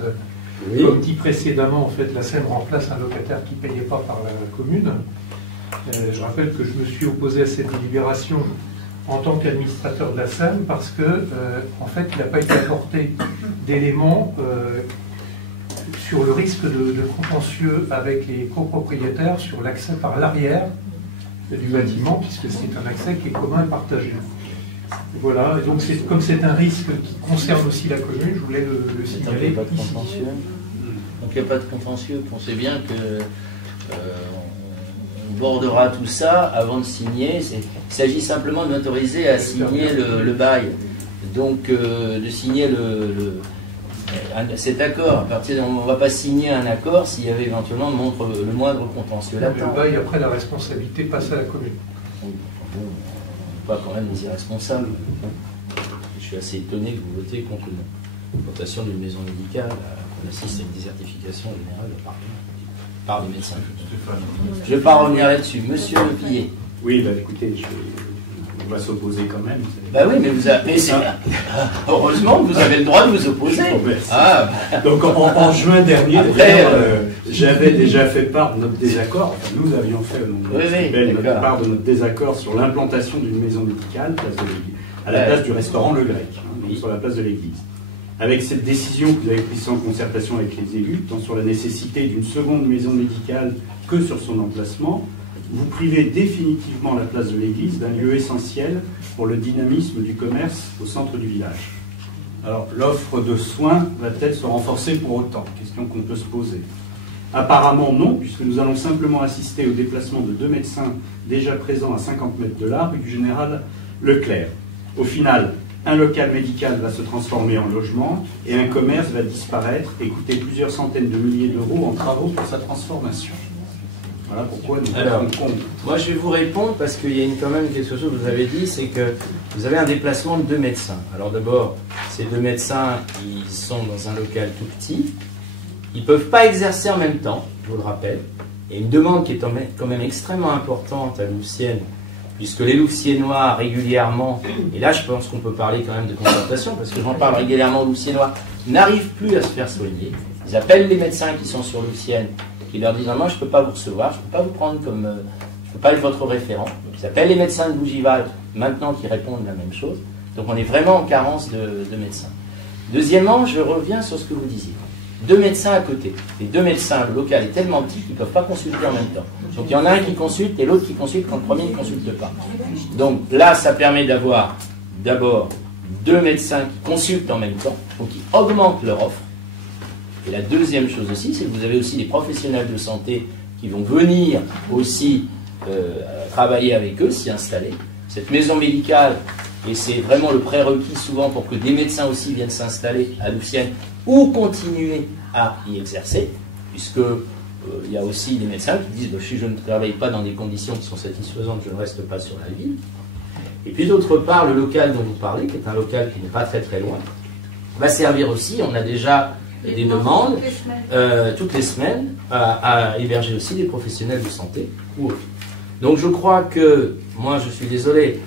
comme dit précédemment, en fait, la Seine remplace un locataire qui ne payait pas par la commune. Je rappelle que je me suis opposé à cette délibération en tant qu'administrateur de la Seine parce que, en fait, il n'a pas été apporté d'éléments sur le risque de contentieux avec les copropriétaires sur l'accès par l'arrière du bâtiment, puisque c'est un accès qui est commun et partagé. Voilà, et donc comme c'est un risque qui concerne aussi la commune, je voulais le signaler ici. Donc il n'y a pas de contentieux, pensez bien que on bordera tout ça avant de signer. Il s'agit simplement de m'autoriser à signer le bail, donc de signer cet accord. À partir on ne va pas signer un accord s'il y avait éventuellement le moindre contentieux latent. Le bail, après, la responsabilité passe à la commune. Pas quand même des irresponsables. Je suis assez étonné que vous votez contre une plantation d'une maison médicale qu'on assiste à une désertification générale par des médecins. Je ne vais pas revenir là-dessus. Monsieur Pillet. Oui, écoutez, on va s'opposer quand même. Oui, mais vous avez. Heureusement que vous avez le droit de vous opposer. Donc en juin dernier, j'avais déjà fait part de notre désaccord. Enfin, nous avions fait part de notre désaccord sur l'implantation d'une maison médicale à la place du restaurant Le Grec, donc sur la place de l'église. Avec cette décision que vous avez prise en concertation avec les élus, tant sur la nécessité d'une seconde maison médicale que sur son emplacement, vous privez définitivement la place de l'église d'un lieu essentiel pour le dynamisme du commerce au centre du village. Alors, l'offre de soins va-t-elle se renforcer pour autant? Question qu'on peut se poser. Apparemment non, puisque nous allons simplement assister au déplacement de 2 médecins déjà présents à 50 mètres de là, rue du Général Leclerc. Au final, un local médical va se transformer en logement et un commerce va disparaître et coûter plusieurs centaines de milliers d'euros en travaux pour sa transformation. Voilà pourquoi nous votons contre. Moi je vais vous répondre parce qu'il y a quand même quelque chose que vous avez dit, c'est que vous avez un déplacement de 2 médecins. Alors d'abord, ces 2 médecins, ils sont dans un local tout petit, ils ne peuvent pas exercer en même temps, je vous le rappelle. Il y a une demande qui est quand même extrêmement importante à Louvciennes, puisque les Louvciennois régulièrement, et là je pense qu'on peut parler quand même de concertation, parce que j'en parle régulièrement aux Louvciennois, n'arrivent plus à se faire soigner. Ils appellent les médecins qui sont sur Louvciennes, qui leur disent « moi je ne peux pas vous recevoir, je ne peux pas vous prendre comme... je ne peux pas être votre référent ». Ils appellent les médecins de Bougival, maintenant qui répondent la même chose. Donc on est vraiment en carence de médecins. Deuxièmement, je reviens sur ce que vous disiez. 2 médecins à côté. Les 2 médecins, le local est tellement petit qu'ils ne peuvent pas consulter en même temps. Donc il y en a un qui consulte et l'autre qui consulte quand le premier ne consulte pas. Donc là, ça permet d'avoir d'abord 2 médecins qui consultent en même temps, donc qui augmentent leur offre. Et la deuxième chose aussi, c'est que vous avez aussi des professionnels de santé qui vont venir aussi travailler avec eux, s'y installer. Cette maison médicale, et c'est vraiment le prérequis souvent pour que des médecins aussi viennent s'installer à Louvciennes ou continuer à y exercer, puisque il y a aussi des médecins qui disent si je ne travaille pas dans des conditions qui sont satisfaisantes, je ne reste pas sur la ville. Et puis d'autre part, le local dont vous parlez, qui est un local qui n'est pas très très loin, va servir aussi, on a déjà des demandes toutes les semaines à héberger aussi des professionnels de santé ou autres. Donc je crois que, moi je suis désolé,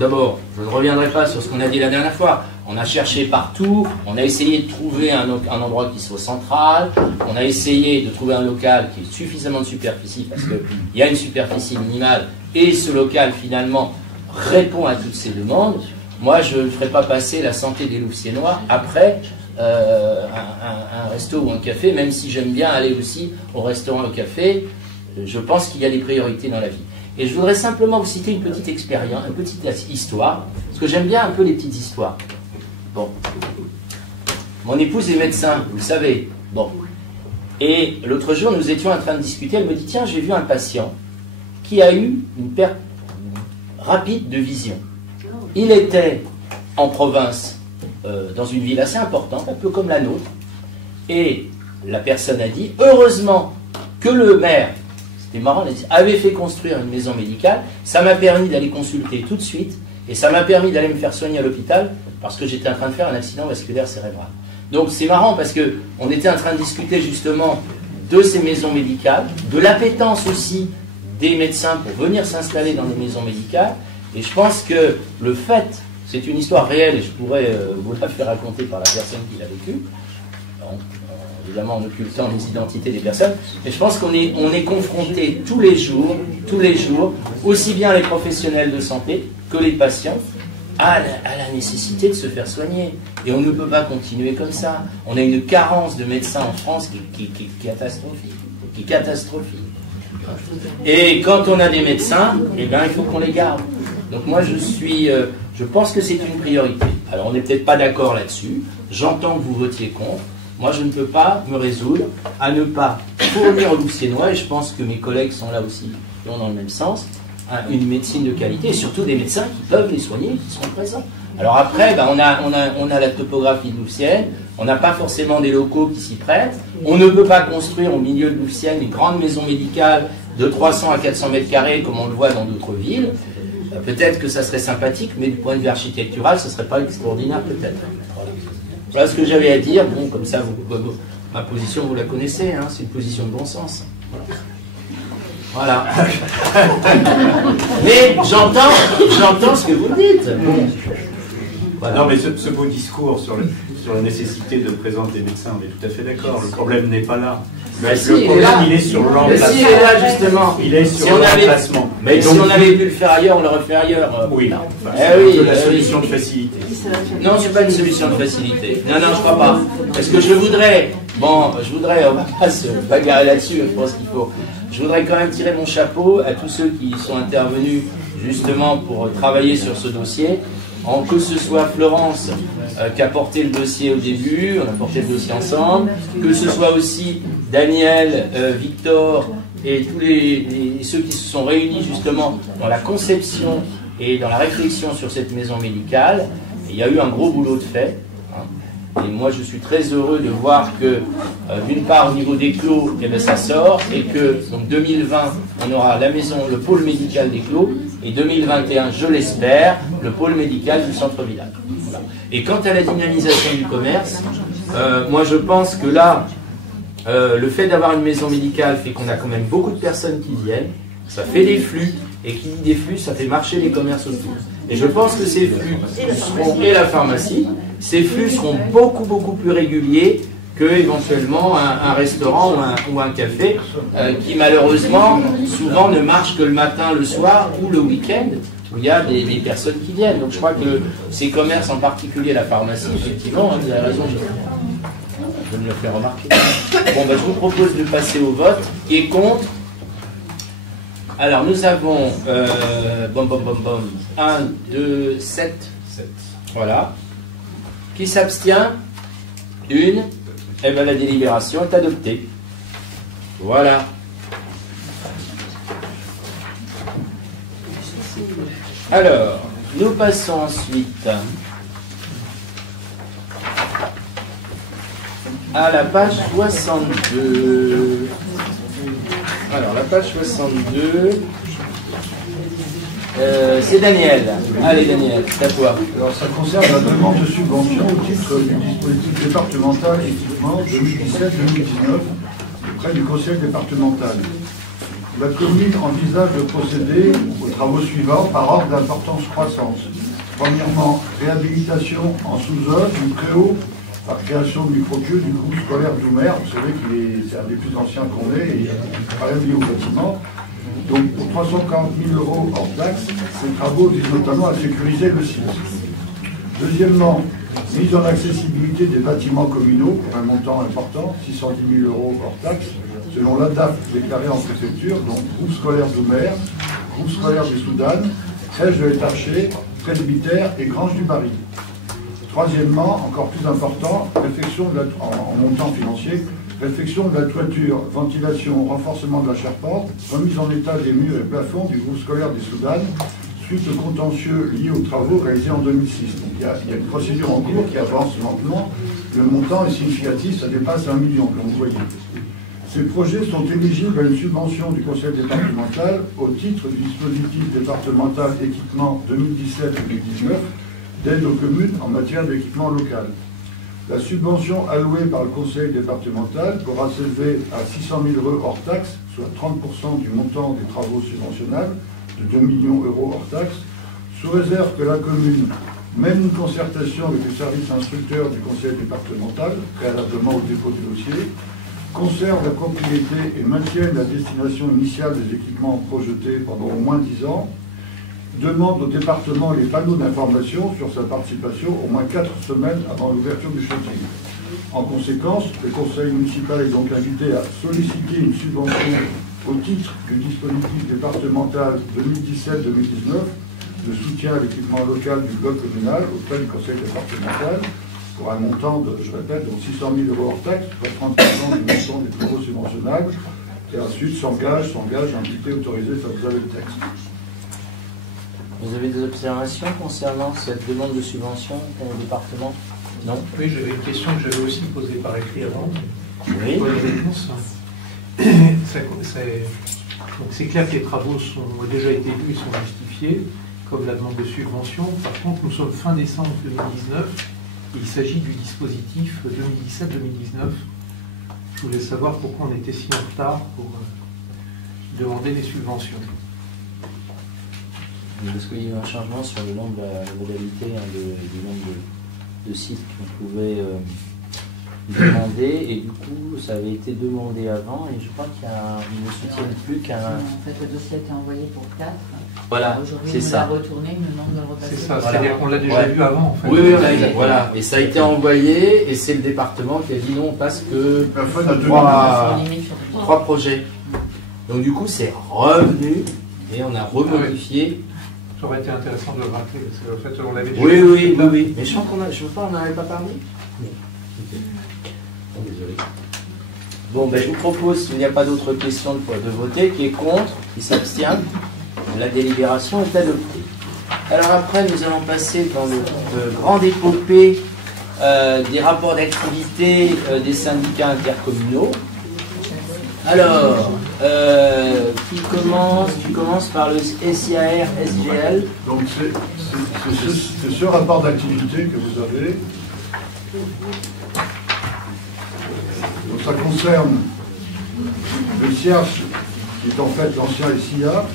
d'abord, je ne reviendrai pas sur ce qu'on a dit la dernière fois. On a cherché partout, on a essayé de trouver un endroit qui soit central, on a essayé de trouver un local qui ait suffisamment de superficie, parce qu'il y a une superficie minimale, et ce local finalement répond à toutes ces demandes. Moi, je ne ferai pas passer la santé des Louvciennois après un resto ou un café, même si j'aime bien aller aussi au restaurant ou au café. Je pense qu'il y a des priorités dans la vie. Et je voudrais simplement vous citer une petite expérience, une petite histoire, parce que j'aime bien un peu les petites histoires. Bon. Mon épouse est médecin, vous le savez. Bon. Et l'autre jour, nous étions en train de discuter, elle me dit, tiens, j'ai vu un patient qui a eu une perte rapide de vision. Il était en province, dans une ville assez importante, un peu comme la nôtre, et la personne a dit, heureusement que le maire, c'était marrant, avait fait construire une maison médicale, ça m'a permis d'aller consulter tout de suite, et ça m'a permis d'aller me faire soigner à l'hôpital, parce que j'étais en train de faire un accident vasculaire cérébral. Donc c'est marrant, parce qu'on était en train de discuter justement de ces maisons médicales, de l'appétence aussi des médecins pour venir s'installer dans les maisons médicales, et je pense que le fait, c'est une histoire réelle, et je pourrais vous la faire raconter par la personne qui l'a vécue, évidemment en occultant les identités des personnes, mais je pense qu'on est confronté tous les jours, aussi bien les professionnels de santé que les patients, à la nécessité de se faire soigner. Et on ne peut pas continuer comme ça. On a une carence de médecins en France qui est catastrophique. Et quand on a des médecins, eh bien, il faut qu'on les garde. Donc moi, je pense que c'est une priorité. Alors, on n'est peut-être pas d'accord là-dessus. J'entends que vous votiez contre. Moi, je ne peux pas me résoudre à ne pas fournir aux Louvciennois, et je pense que mes collègues sont là aussi, qui vont dans le même sens, une médecine de qualité, et surtout des médecins qui peuvent les soigner, qui seront présents. Alors après, ben, on a la topographie louvcienne, on n'a pas forcément des locaux qui s'y prêtent, on ne peut pas construire au milieu de Louvciennes une grande maison médicale de 300 à 400 mètres carrés, comme on le voit dans d'autres villes. Peut-être que ça serait sympathique, mais du point de vue architectural, ce ne serait pas extraordinaire peut-être. Voilà ce que j'avais à dire. Bon, comme ça, ma position, vous la connaissez, hein, c'est une position de bon sens. Voilà. Mais j'entends ce que vous dites. Bon. Voilà. Non, mais ce beau discours sur la nécessité de présenter des médecins, on est tout à fait d'accord. Le problème n'est pas là. Mais si, le problème, il est sur l'emplacement. Si, il est là, justement. Il est sur l'emplacement. Mais donc, si on avait pu le faire ailleurs, on l'aurait fait ailleurs. Oui. Enfin, c'est la solution de facilité. Non, c'est pas une solution de facilité. Non, je crois pas. Parce que je voudrais, on va pas se bagarrer là-dessus, je pense qu'il faut. Je voudrais quand même tirer mon chapeau à tous ceux qui sont intervenus justement pour travailler sur ce dossier. Que ce soit Florence qui a porté le dossier au début, on a porté le dossier ensemble, que ce soit aussi Daniel, Victor et tous ceux qui se sont réunis justement dans la conception et dans la réflexion sur cette maison médicale. Et il y a eu un gros boulot de fait. Et moi, je suis très heureux de voir que, d'une part, au niveau des clos, eh bien, ça sort, et que, donc, 2020, on aura la maison, le pôle médical des clos, et 2021, je l'espère, le pôle médical du centre-village. Voilà. Et quant à la dynamisation du commerce, moi, je pense que là, le fait d'avoir une maison médicale fait qu'on a quand même beaucoup de personnes qui viennent, ça fait des flux, et qui dit des flux, ça fait marcher les commerces autour. Et je pense que ces flux seront, et la pharmacie, ces flux seront beaucoup plus réguliers que éventuellement un restaurant ou un café qui malheureusement souvent ne marche que le matin, le soir ou le week-end où il y a des personnes qui viennent. Donc je crois que ces commerces, en particulier la pharmacie, effectivement, vous avez raison, je me le fais remarquer. Bon, je vous propose de passer au vote. Qui est contre? Alors nous avons 1, 2, 7. Voilà. Qui s'abstient? Une. Eh bien la délibération est adoptée. Voilà. Alors, nous passons ensuite à la page 62. Alors, la page 62, c'est Daniel. Allez, Daniel, c'est à toi. Alors, ça concerne la demande de subvention au titre du dispositif départemental équipement 2017-2019 auprès du conseil départemental. La commune envisage de procéder aux travaux suivants par ordre d'importance croissante. Premièrement, réhabilitation en sous-œuvre du Créo par création du micro-queue du groupe scolaire Doumer. Vous savez qu'il c'est un des plus anciens qu'on ait et il est très lié au bâtiment. Donc pour 340 000 € hors taxe, ces travaux visent notamment à sécuriser le site. Deuxièmement, mise en accessibilité des bâtiments communaux pour un montant important, 610 000 € hors taxe, selon l'ADAF déclaré en préfecture, donc groupe scolaire d'Oumer, groupe scolaire des Soudanes, crèche de l'Étarché, presbytère et grange du Barry. Troisièmement, encore plus important, réfection en montant financier, réfection de la toiture, ventilation, renforcement de la charpente, remise en état des murs et plafonds du groupe scolaire des Soudanes, suite au contentieux lié aux travaux réalisés en 2006. Donc il y a une procédure en cours qui avance lentement. Le montant est significatif, ça dépasse 1 million, comme vous voyez. Ces projets sont éligibles à une subvention du conseil départemental au titre du dispositif départemental équipement 2017-2019 d'aide aux communes en matière d'équipement local. La subvention allouée par le conseil départemental pourra s'élever à 600 000 € hors taxe, soit 30% du montant des travaux subventionnables, de 2 millions € hors taxe, sous réserve que la commune mène une concertation avec le service instructeur du conseil départemental, préalablement au dépôt du dossier, conserve la propriété et maintienne la destination initiale des équipements projetés pendant au moins 10 ans, demande au département les panneaux d'information sur sa participation au moins 4 semaines avant l'ouverture du chantier. En conséquence, le conseil municipal est donc invité à solliciter une subvention au titre du dispositif départemental 2017-2019 de soutien à l'équipement local du bloc communal auprès du conseil départemental pour un montant de, je répète, donc 600 000 € hors taxe, soit 30% du montant des travaux subventionnables, et ensuite s'engage, entité autorisée, ça vous avez le texte. Vous avez des observations concernant cette demande de subvention au département? Non? Oui, j'avais une question que j'avais aussi posée par écrit avant. Oui. Bonne réponse. Donc c'est clair que les travaux ont déjà été vus et sont justifiés, comme la demande de subvention. Par contre, nous sommes fin décembre 2019 et il s'agit du dispositif 2017-2019. Je voulais savoir pourquoi on était si en retard pour demander des subventions. Parce qu'il y a eu un changement sur le nombre, la modalité du nombre de sites qu'on pouvait demander, et du coup ça avait été demandé avant, et je crois qu'il ne soutiennent plus qu'un... En fait, le dossier a été envoyé pour 4. Voilà, c'est ça. Retourné, il nous demande de le repasser. C'est ça, voilà. C'est-à-dire qu'on l'a déjà vu avant en fait. Oui, voilà, et ça a été envoyé, et c'est le département qui a dit non, parce que 3 projets. Donc du coup c'est revenu, et on a remodifié. Ça aurait été intéressant de le rappeler, parce qu'en fait, on l'avait déjà Oui. Mais je crois qu'on n'en avait pas parlé. Non. Okay. Oh, désolé. Bon, ben, je vous propose, s'il n'y a pas d'autres questions, de voter. Qui est contre? Qui s'abstient? La délibération est adoptée. Alors après, nous allons passer dans le grande épopée des rapports d'activité des syndicats intercommunaux. Alors, qui commence par le SIAR SGL. Donc c'est ce rapport d'activité que vous avez. Donc ça concerne le CIARS, qui est en fait l'ancien SIA.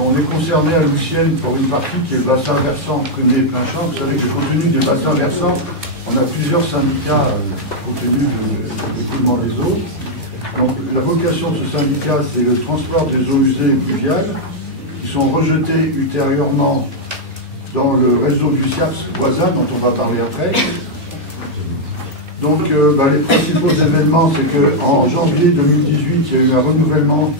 On est concerné à Lucienne pour une partie qui est le bassin versant Prenez plein champ. Vous savez que compte tenu des bassins versants, on a plusieurs syndicats compte tenu de l'écoulement des eaux. Donc, la vocation de ce syndicat, c'est le transport des eaux usées et pluviales qui sont rejetées ultérieurement dans le réseau du CIAPS voisin, dont on va parler après. Donc, les principaux événements, c'est qu'en janvier 2018, il y a eu un renouvellement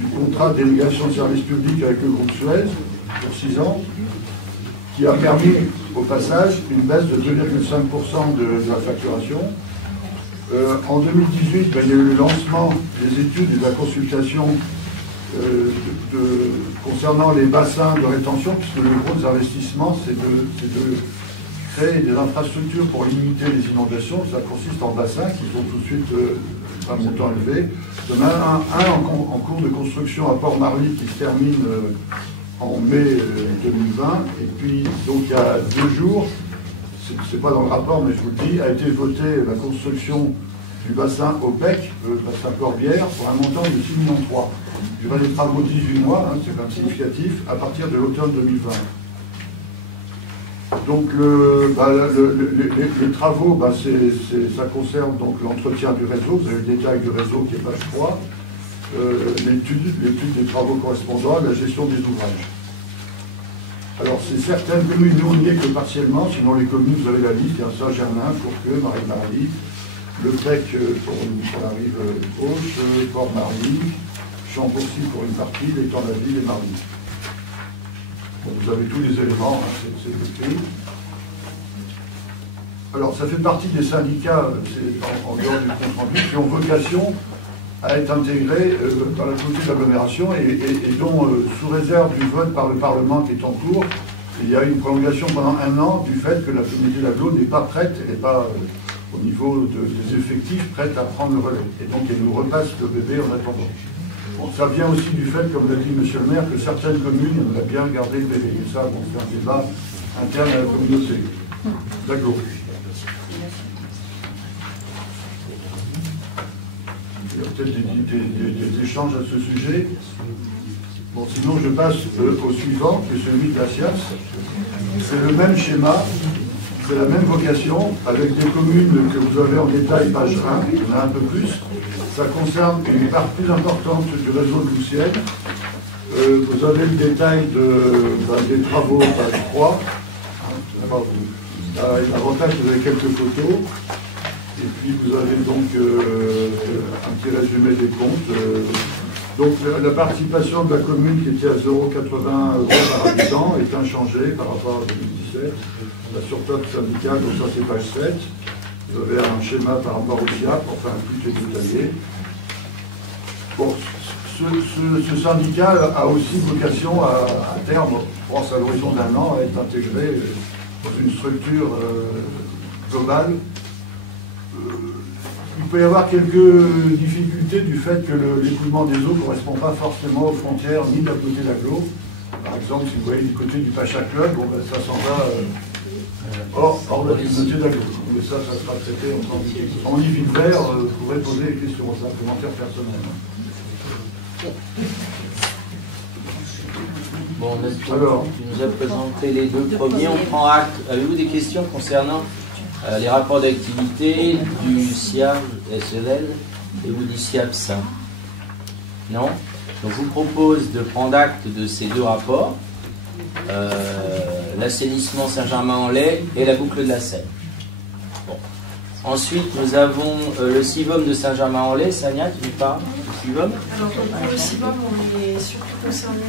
du contrat de délégation de service public avec le groupe Suez pour 6 ans, qui a permis, au passage, une baisse de 2,5% de la facturation. En 2018, il y a eu le lancement des études et de la consultation concernant les bassins de rétention, puisque le gros investissements, c'est de créer des infrastructures pour limiter les inondations. Ça consiste en bassins qui sont tout de suite un montant élevé. Il y en a un en cours de construction à Port-Marly qui se termine en mai 2020. Et puis, donc, il y a 2 jours, c'est pas dans le rapport, mais je vous le dis, a été votée la construction du bassin OPEC, le bassin Corbière, pour un montant de 6,3 millions. Il y aura des travaux de 18 mois, c'est quand même significatif, à partir de l'automne 2020. Donc les travaux, ça concerne donc l'entretien du réseau, vous avez le détail du réseau qui est page 3, l'étude des travaux correspondants, la gestion des ouvrages. Alors, c'est certaines communes, nous on n'y est que partiellement, sinon les communes, vous avez la liste, il y a Saint-Germain, Fourqueux, Marie-Marie, Le Pec pour la rive gauche, Port-Marie, Chambourcy pour une partie, l'étang de la ville et Marly. Bon, vous avez tous les éléments, hein, c'est écrit. Alors, ça fait partie des syndicats, en dehors du compte rendu, qui ont vocation à être intégrés dans la communauté d'agglomération et dont, sous réserve du vote par le Parlement qui est en cours, il y a une prolongation pendant 1 an du fait que la communauté d'agglo n'est pas prête, elle n'est pas, au niveau des effectifs, prête à prendre le relais. Et donc, elle nous repasse le bébé en attendant. Bon, ça vient aussi du fait, comme l'a dit M. le maire, que certaines communes aimeraient bien garder le bébé. Et ça, bon, c'est un débat interne à la communauté d'agglo. Il y a peut-être des échanges à ce sujet. Bon, sinon, je passe au suivant, qui est celui de la SIAS. C'est le même schéma, c'est la même vocation, avec des communes que vous avez en détail, page 1, il y en a un peu plus. Ça concerne une part plus importante du réseau de Loussienne. Vous avez le détail des travaux, page 3. L'avantage, vous avez quelques photos. Et puis vous avez donc un petit résumé des comptes. Donc la participation de la commune qui était à 0,80 € par habitant est inchangée par rapport à 2017. La surtaxe syndicale, donc ça c'est page 7. Vous avez un schéma par rapport au SIAP, enfin tout est détaillé. Bon, ce syndicat a aussi vocation à terme, je pense à l'horizon d'1 an, à être intégré dans une structure globale. Il peut y avoir quelques difficultés du fait que l'écoulement des eaux ne correspond pas forcément aux frontières ni de la côté d'agglo. Par exemple, si vous voyez du côté du Pacha Club, bon, ben, ça s'en va hors de la communauté d'agglo. Mais ça sera traité en temps de en Yves Vert, vous pourrez poser des questions, c'est un commentaire personnel. Bon, alors, tu nous as présenté les 2 premiers, on prend acte. Avez-vous des questions concernant les rapports d'activité du SIAP SEL et ou du SIAP Saint? Non? Donc je vous propose de prendre acte de ces 2 rapports, l'assainissement Saint-Germain-en-Laye et la boucle de la Seine. Bon. Ensuite, nous avons le CIVOM de Saint-Germain-en-Laye. Sania, tu nous parles du CIVOM? Alors pour le CIVOM, on est surtout concerné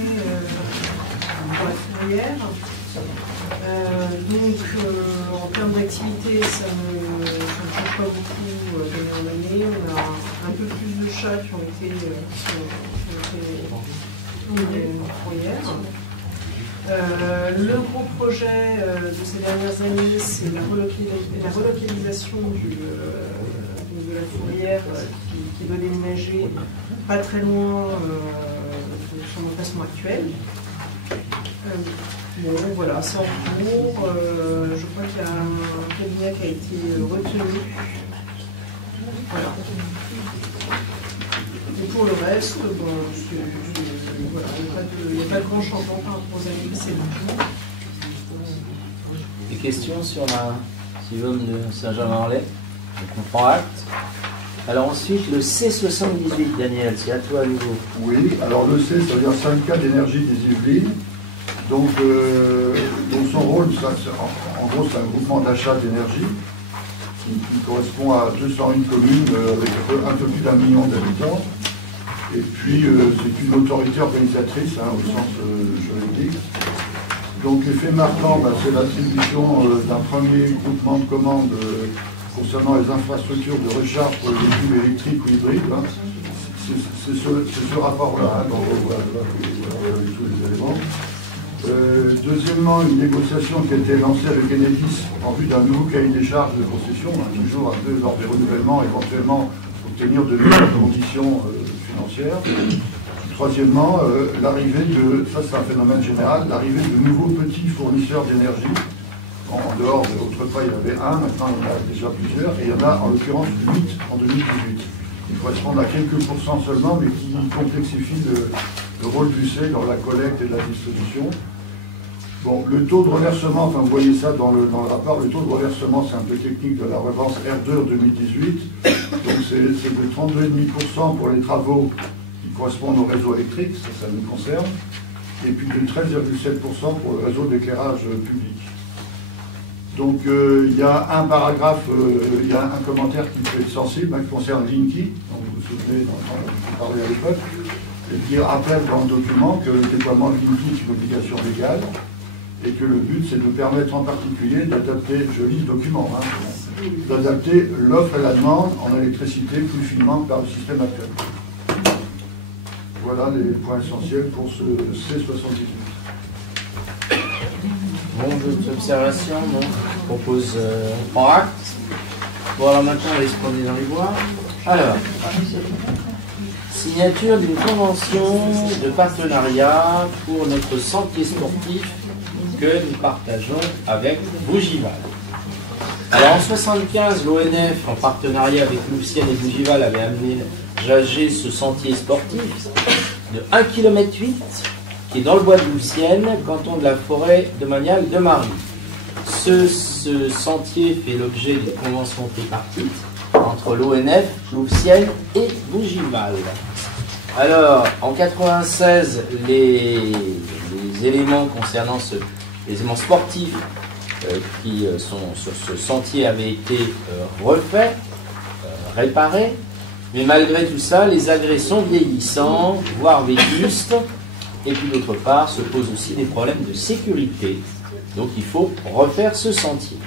par la fourrière. Donc en termes d'activité, ça ne change pas beaucoup d'année en année. On a un peu plus de chats qui ont été fourrières. Le gros projet de ces dernières années, c'est la relocalisation de la fourrière qui doit déménager pas très loin de son emplacement actuel. Bon, voilà, c'est en cours. Je crois qu'il y a un cabinet qui a été retenu. Voilà. Et pour le reste, bon, voilà, il n'y a pas de grand changement par rapport aux années précédentes. Des questions sur la CIVOM de Saint-Germain-en-Laye? Donc on prend acte. Alors ensuite, le C78, Daniel, c'est à toi à nouveau. Oui, alors le C, ça veut dire syndicat d'énergie des Yvelines. Donc son rôle, en gros, c'est un groupement d'achat d'énergie qui correspond à 201 communes avec un peu plus d'1 million d'habitants. Et puis, c'est une autorité organisatrice au sens juridique. Donc, l'effet marquant, c'est l'attribution d'un premier groupement de commandes concernant les infrastructures de recharge pour les véhicules électriques ou hybrides. C'est ce rapport-là, donc voilà, tous les éléments. Deuxièmement, une négociation qui a été lancée avec Enedis en vue d'un nouveau cahier des charges de concession, toujours un peu lors des renouvellements, éventuellement obtenir de meilleures conditions financières. Troisièmement, l'arrivée de, ça c'est un phénomène général, l'arrivée de nouveaux petits fournisseurs d'énergie. En dehors, autrefois il y en avait un, maintenant il y en a déjà plusieurs, et il y en a en l'occurrence 8 en 2018. Ils correspondent à quelques pourcents seulement, mais qui complexifient le rôle du C dans la collecte et la distribution. Bon, le taux de reversement, enfin vous voyez ça dans le rapport, le taux de reversement, c'est un peu technique de la redevance R2 en 2018. Donc c'est de 32,5% pour les travaux qui correspondent au réseau électrique, ça nous concerne. et puis de 13,7% pour le réseau d'éclairage public. Donc il y a un paragraphe, il y a un commentaire qui est sensible, qui concerne Linky, donc vous vous souvenez, on parlait à l'époque, et qui rappelle dans le document que le déploiement de Linky est une obligation légale, et que le but c'est de permettre en particulier d'adapter, je lis le document, d'adapter l'offre et la demande en électricité plus finement que par le système actuel. Voilà les points essentiels pour ce C78. Bon, d'autres observations, donc, je propose, on prend acte. Bon, alors maintenant, on va se promener dans les bois. Alors, signature d'une convention de partenariat pour notre sentier sportif que nous partageons avec Bougival. Alors, en 1975, l'ONF, en partenariat avec Louvciennes et Bougival, avait aménagé ce sentier sportif de 1,8 km qui est dans le bois de Louvciennes, canton de la Forêt domaniale de Marie. Ce sentier fait l'objet d'une convention tripartite entre l'ONF, Louvciennes et Bougival. Alors, en 1996, les éléments concernant les éléments sportifs qui sont sur ce sentier avaient été refaits, réparés, mais malgré tout ça, les agrès sont vieillissants, voire vétustes. Et puis d'autre part, se posent aussi des problèmes de sécurité. Donc il faut refaire ce sentier.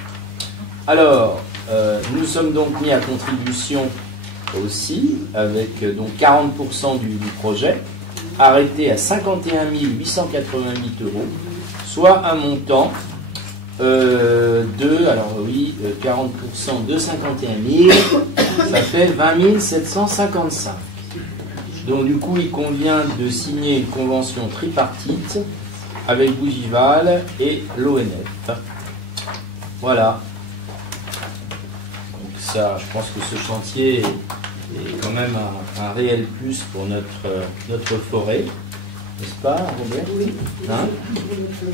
Alors, nous sommes donc mis à contribution aussi, avec donc 40% du projet, arrêté à 51 888 €, soit un montant de, alors oui, 40% de 51 000, ça fait 20 755. Donc du coup, il convient de signer une convention tripartite avec Bougival et l'ONF. Voilà. Donc ça, je pense que ce chantier est quand même un réel plus pour notre forêt. N'est-ce pas, Robert? Oui. Hein?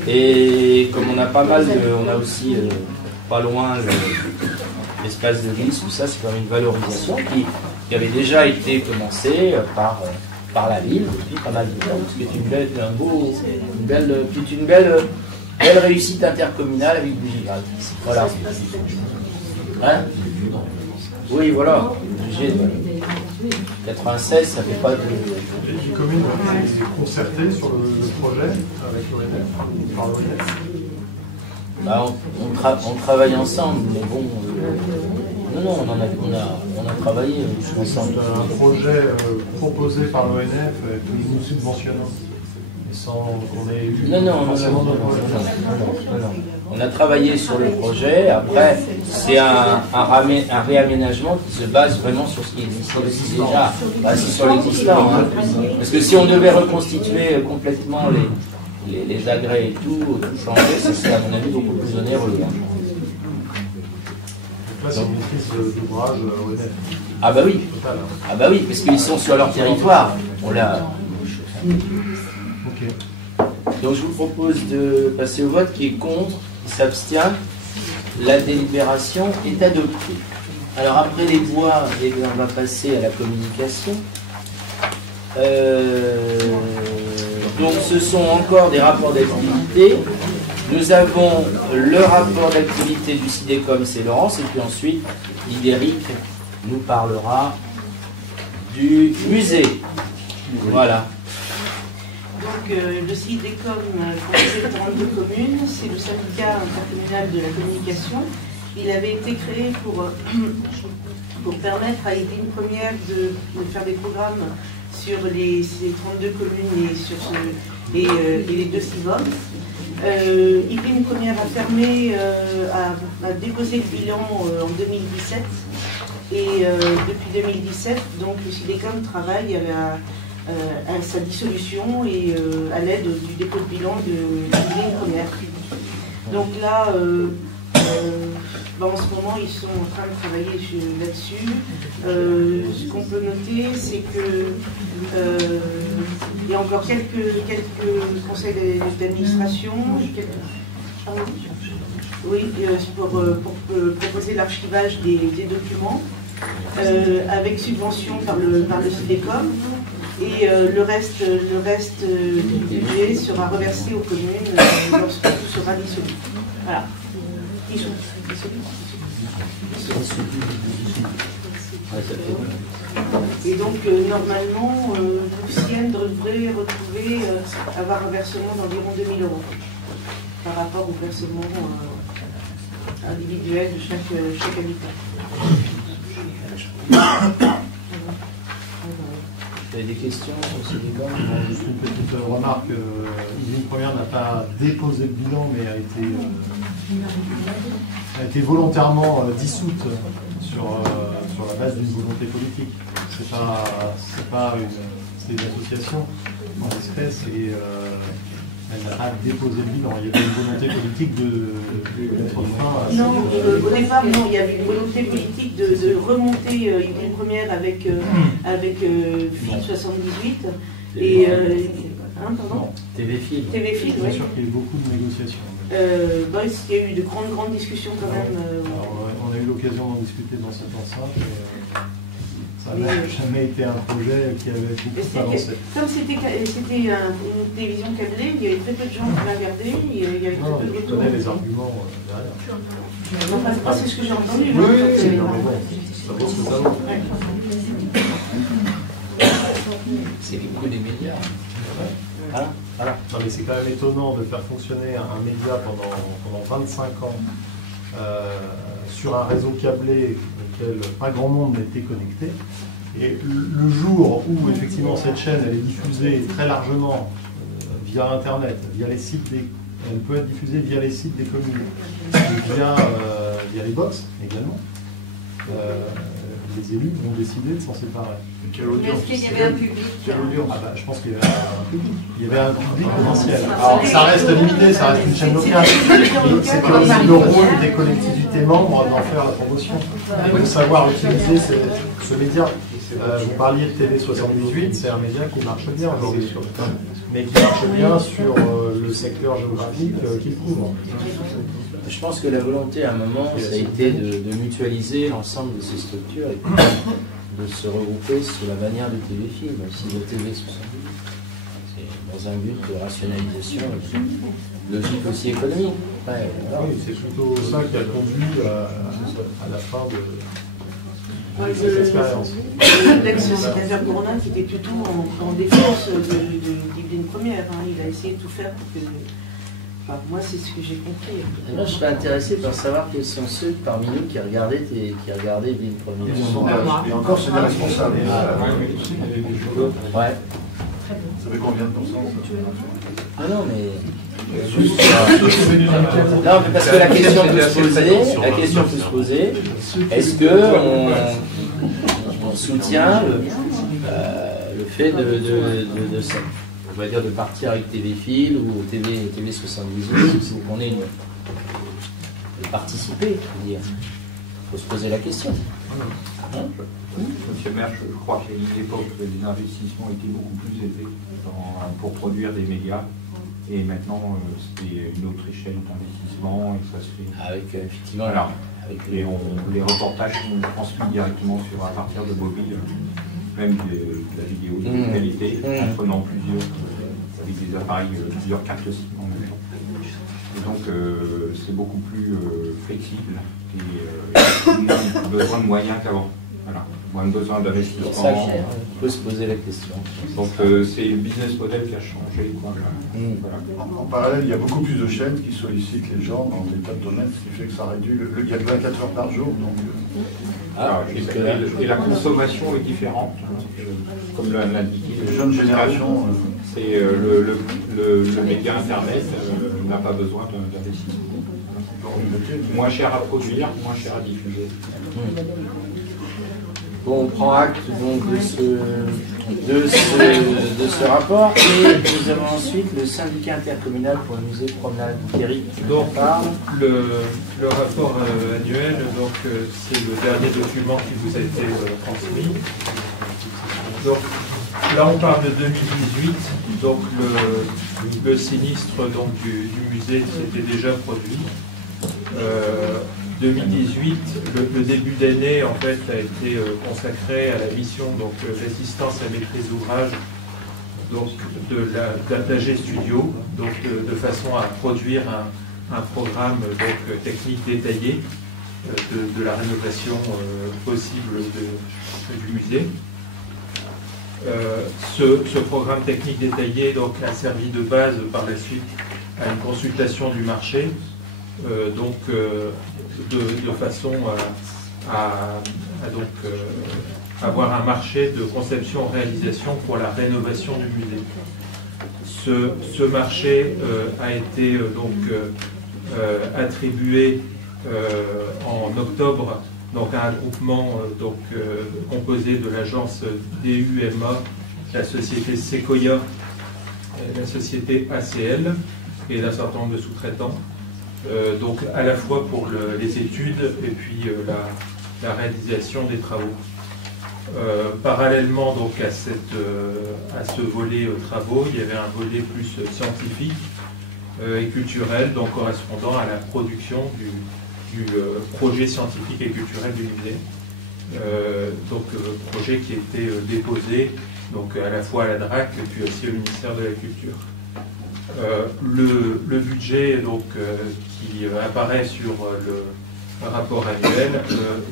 Et comme on a pas mal on a aussi pas loin l'espace de glisse, tout ça, c'est quand même une valorisation qui avait déjà été commencée par la ville depuis pas mal de temps, parce que c'est une belle réussite intercommunale avec Bougival. Voilà. Hein? Oui, voilà. 96, ça fait pas de... Les communes ont été concertées sur le projet avec l'ONF, par l'ONF. Bah, on travaille ensemble, mais bon... non, on a travaillé ensemble. Un projet proposé par l'ONF que nous subventionnons, sans qu'on ait eu... Non. On a travaillé sur le projet. Après, c'est un réaménagement qui se base vraiment sur ce qui existait aussi déjà. Bah, c'est sur l'existant. Hein. Parce que si on devait reconstituer complètement les agrès et tout changer, ça serait à mon avis beaucoup plus onéreux. Hein. Là, c'est une maîtrise d'ouvrage ONF. Ah bah oui. Ah bah oui, parce qu'ils sont sur leur territoire. On l'a... Ok. Donc je vous propose de passer au vote. Qui est contre, qui s'abstient. La délibération est adoptée. Alors après les bois, on va passer à la communication. Donc ce sont encore des rapports d'activité. Nous avons le rapport d'activité du CIDECOM, c'est Laurence, et puis ensuite Idéric nous parlera du musée. Voilà. Donc le CIDECOM, composé de 32 communes, c'est le syndicat intercommunal de la communication. Il avait été créé pour permettre à Yveline Première de faire des programmes sur ces 32 communes et sur les deux CIVOM. Yveline Première a fermé, a déposé le bilan en 2017 et depuis 2017, donc le CIDECOM travaille à sa dissolution et à l'aide du dépôt de bilan de Yveline Première. Donc là, en ce moment, ils sont en train de travailler là-dessus. Ce qu'on peut noter, c'est que il y a encore quelques conseils d'administration, pour proposer l'archivage des documents, avec subvention par le CIDECOM. Et le reste du budget sera reversé aux communes lorsque tout sera dissolu. Voilà. Et donc, normalement, Lucienne devrait retrouver avoir un versement d'environ 2 000 € par rapport au versement individuel de chaque habitant. Vous avez des questions sur ce débat? Juste une petite remarque. Yveline Première n'a pas déposé le bilan, mais a été volontairement dissoute sur la base d'une volonté politique. C'est une association en espèces et elle n'a pas déposé le bilan. Il y avait une volonté politique de mettre fin à... Non, au départ, non, il y avait une volonté politique de remonter Yveline Première avec FIL 78 et... pardon, TV-Fil. TV-Fil, oui. Bien sûr qu'il y a eu beaucoup de négociations. Il y a eu de grandes discussions quand même. Alors, on a eu l'occasion d'en discuter dans cette enceinte. Ça n'a jamais été un projet qui avait beaucoup avancé. Comme c'était une télévision câblée, il y avait très peu de gens qui la regardaient, il y avait très peu de retours. On connaît les arguments derrière. Enfin, c'est ce que j'ai entendu. Oui, non, mais bon, ça vaut ce que ça vaut. C'est les coûts des médias. Voilà. Non, mais c'est quand même étonnant de faire fonctionner un média pendant 25 ans sur un réseau câblé auquel pas grand monde n'était connecté. Et le jour où effectivement cette chaîne elle est diffusée très largement via Internet, via les sites elle peut être diffusée via les sites des communes, et via les box également. Les élus ont décidé de s'en séparer. Quelle audience? Est-ce qu'il y avait un public? Je pense qu'il y avait un public. Il y avait un public potentiel. Alors ça reste limité, ça reste une chaîne locale. C'est aussi le rôle des collectivités membres d'en faire la promotion. Il faut savoir utiliser ce média. Vous parliez de TV78, c'est un média qui marche bien aujourd'hui, mais qui marche bien sur le secteur géographique qu'il couvre. Je pense que la volonté à un moment, ça a été de mutualiser l'ensemble de ces structures et de se regrouper sous la bannière de TV-Fil, aussi de TV78. C'est dans un but de rationalisation, logique aussi économique. Ouais, oui, c'est plutôt ça qui a conduit à la fin de cette expérience. L'ex-sénateur Corona qui était plutôt en défense d'Yveline Première. Il a essayé de tout faire pour que... Enfin, moi, c'est ce que j'ai compris. Et moi, je serais intéressé par savoir quels sont ceux parmi nous qui regardaient Yveline Première. Et encore, c'est des responsables. Ouais. Ça fait combien de pourcents? Ah non, mais... Non, mais parce que la question peut se poser, est-ce qu'on soutient le fait on va dire de partir avec TV-Fil ou TV78 ou qu'on ait de participer, je veux dire. Il faut se poser la question. Monsieur le maire, je crois qu'à une époque, les investissements étaient beaucoup plus élevés pour produire des médias. Et maintenant, c'est une autre échelle d'investissement et ça se fait. Avec effectivement. Voilà. Les reportages sont transmis directement à partir de mobiles, même de la vidéo de qualité, en prenant avec des appareils, plusieurs cartes SIM en même temps. Et donc, c'est beaucoup plus flexible et moins besoin de moyens qu'avant. Voilà. Moins besoin d'investissement. C'est ça qu'il faut se poser la question. Donc c'est le business model qui a changé. Voilà. En parallèle, il y a beaucoup plus de chaînes qui sollicitent les gens dans des tas de domaines, ce qui fait que ça réduit. Il y a que 24 heures par jour. Donc, et la consommation est différente, comme l'a indiqué. Les jeunes générations. C'est le média Internet n'a pas besoin d'investissement. Moins cher à produire, moins cher à diffuser. Bon, on prend acte donc de ce rapport et nous avons ensuite le syndicat intercommunal pour le musée promenade. Thierry, donc le rapport annuel, donc c'est le dernier document qui vous a été transmis. Donc là on parle de 2018, donc le sinistre donc, du musée s'était déjà produit. 2018, le début d'année en fait a été consacré à la mission donc l'assistance à maîtrise d'ouvrage donc de l'AG Studio, donc de façon à produire un programme donc technique détaillé de la rénovation possible du musée. Ce programme technique détaillé donc a servi de base par la suite à une consultation du marché, donc de façon à donc avoir un marché de conception-réalisation pour la rénovation du musée. Ce marché a été donc attribué en octobre donc à un groupement donc composé de l'agence DUMA, la société Sequoia, la société ACL et d'un certain nombre de sous-traitants. Donc à la fois pour les études et puis la réalisation des travaux. Parallèlement donc à ce volet travaux, il y avait un volet plus scientifique et culturel, donc correspondant à la production du projet scientifique et culturel du musée. Donc projet qui était déposé donc à la fois à la DRAC et puis aussi au ministère de la Culture. Le budget donc, qui apparaît sur le rapport annuel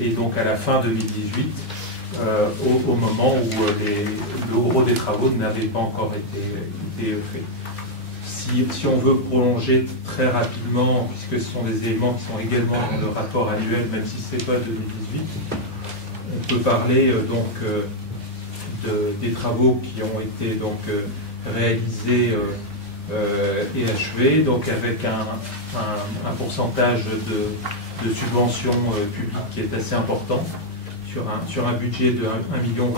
est donc à la fin 2018, au moment où le gros des travaux n'avait pas encore été fait. Si on veut prolonger très rapidement, puisque ce sont des éléments qui sont également dans le rapport annuel, même si ce n'est pas 2018, on peut parler donc des travaux qui ont été donc réalisés et achevés, donc avec un pourcentage de subventions publiques qui est assez important. Sur un budget de 1,27 million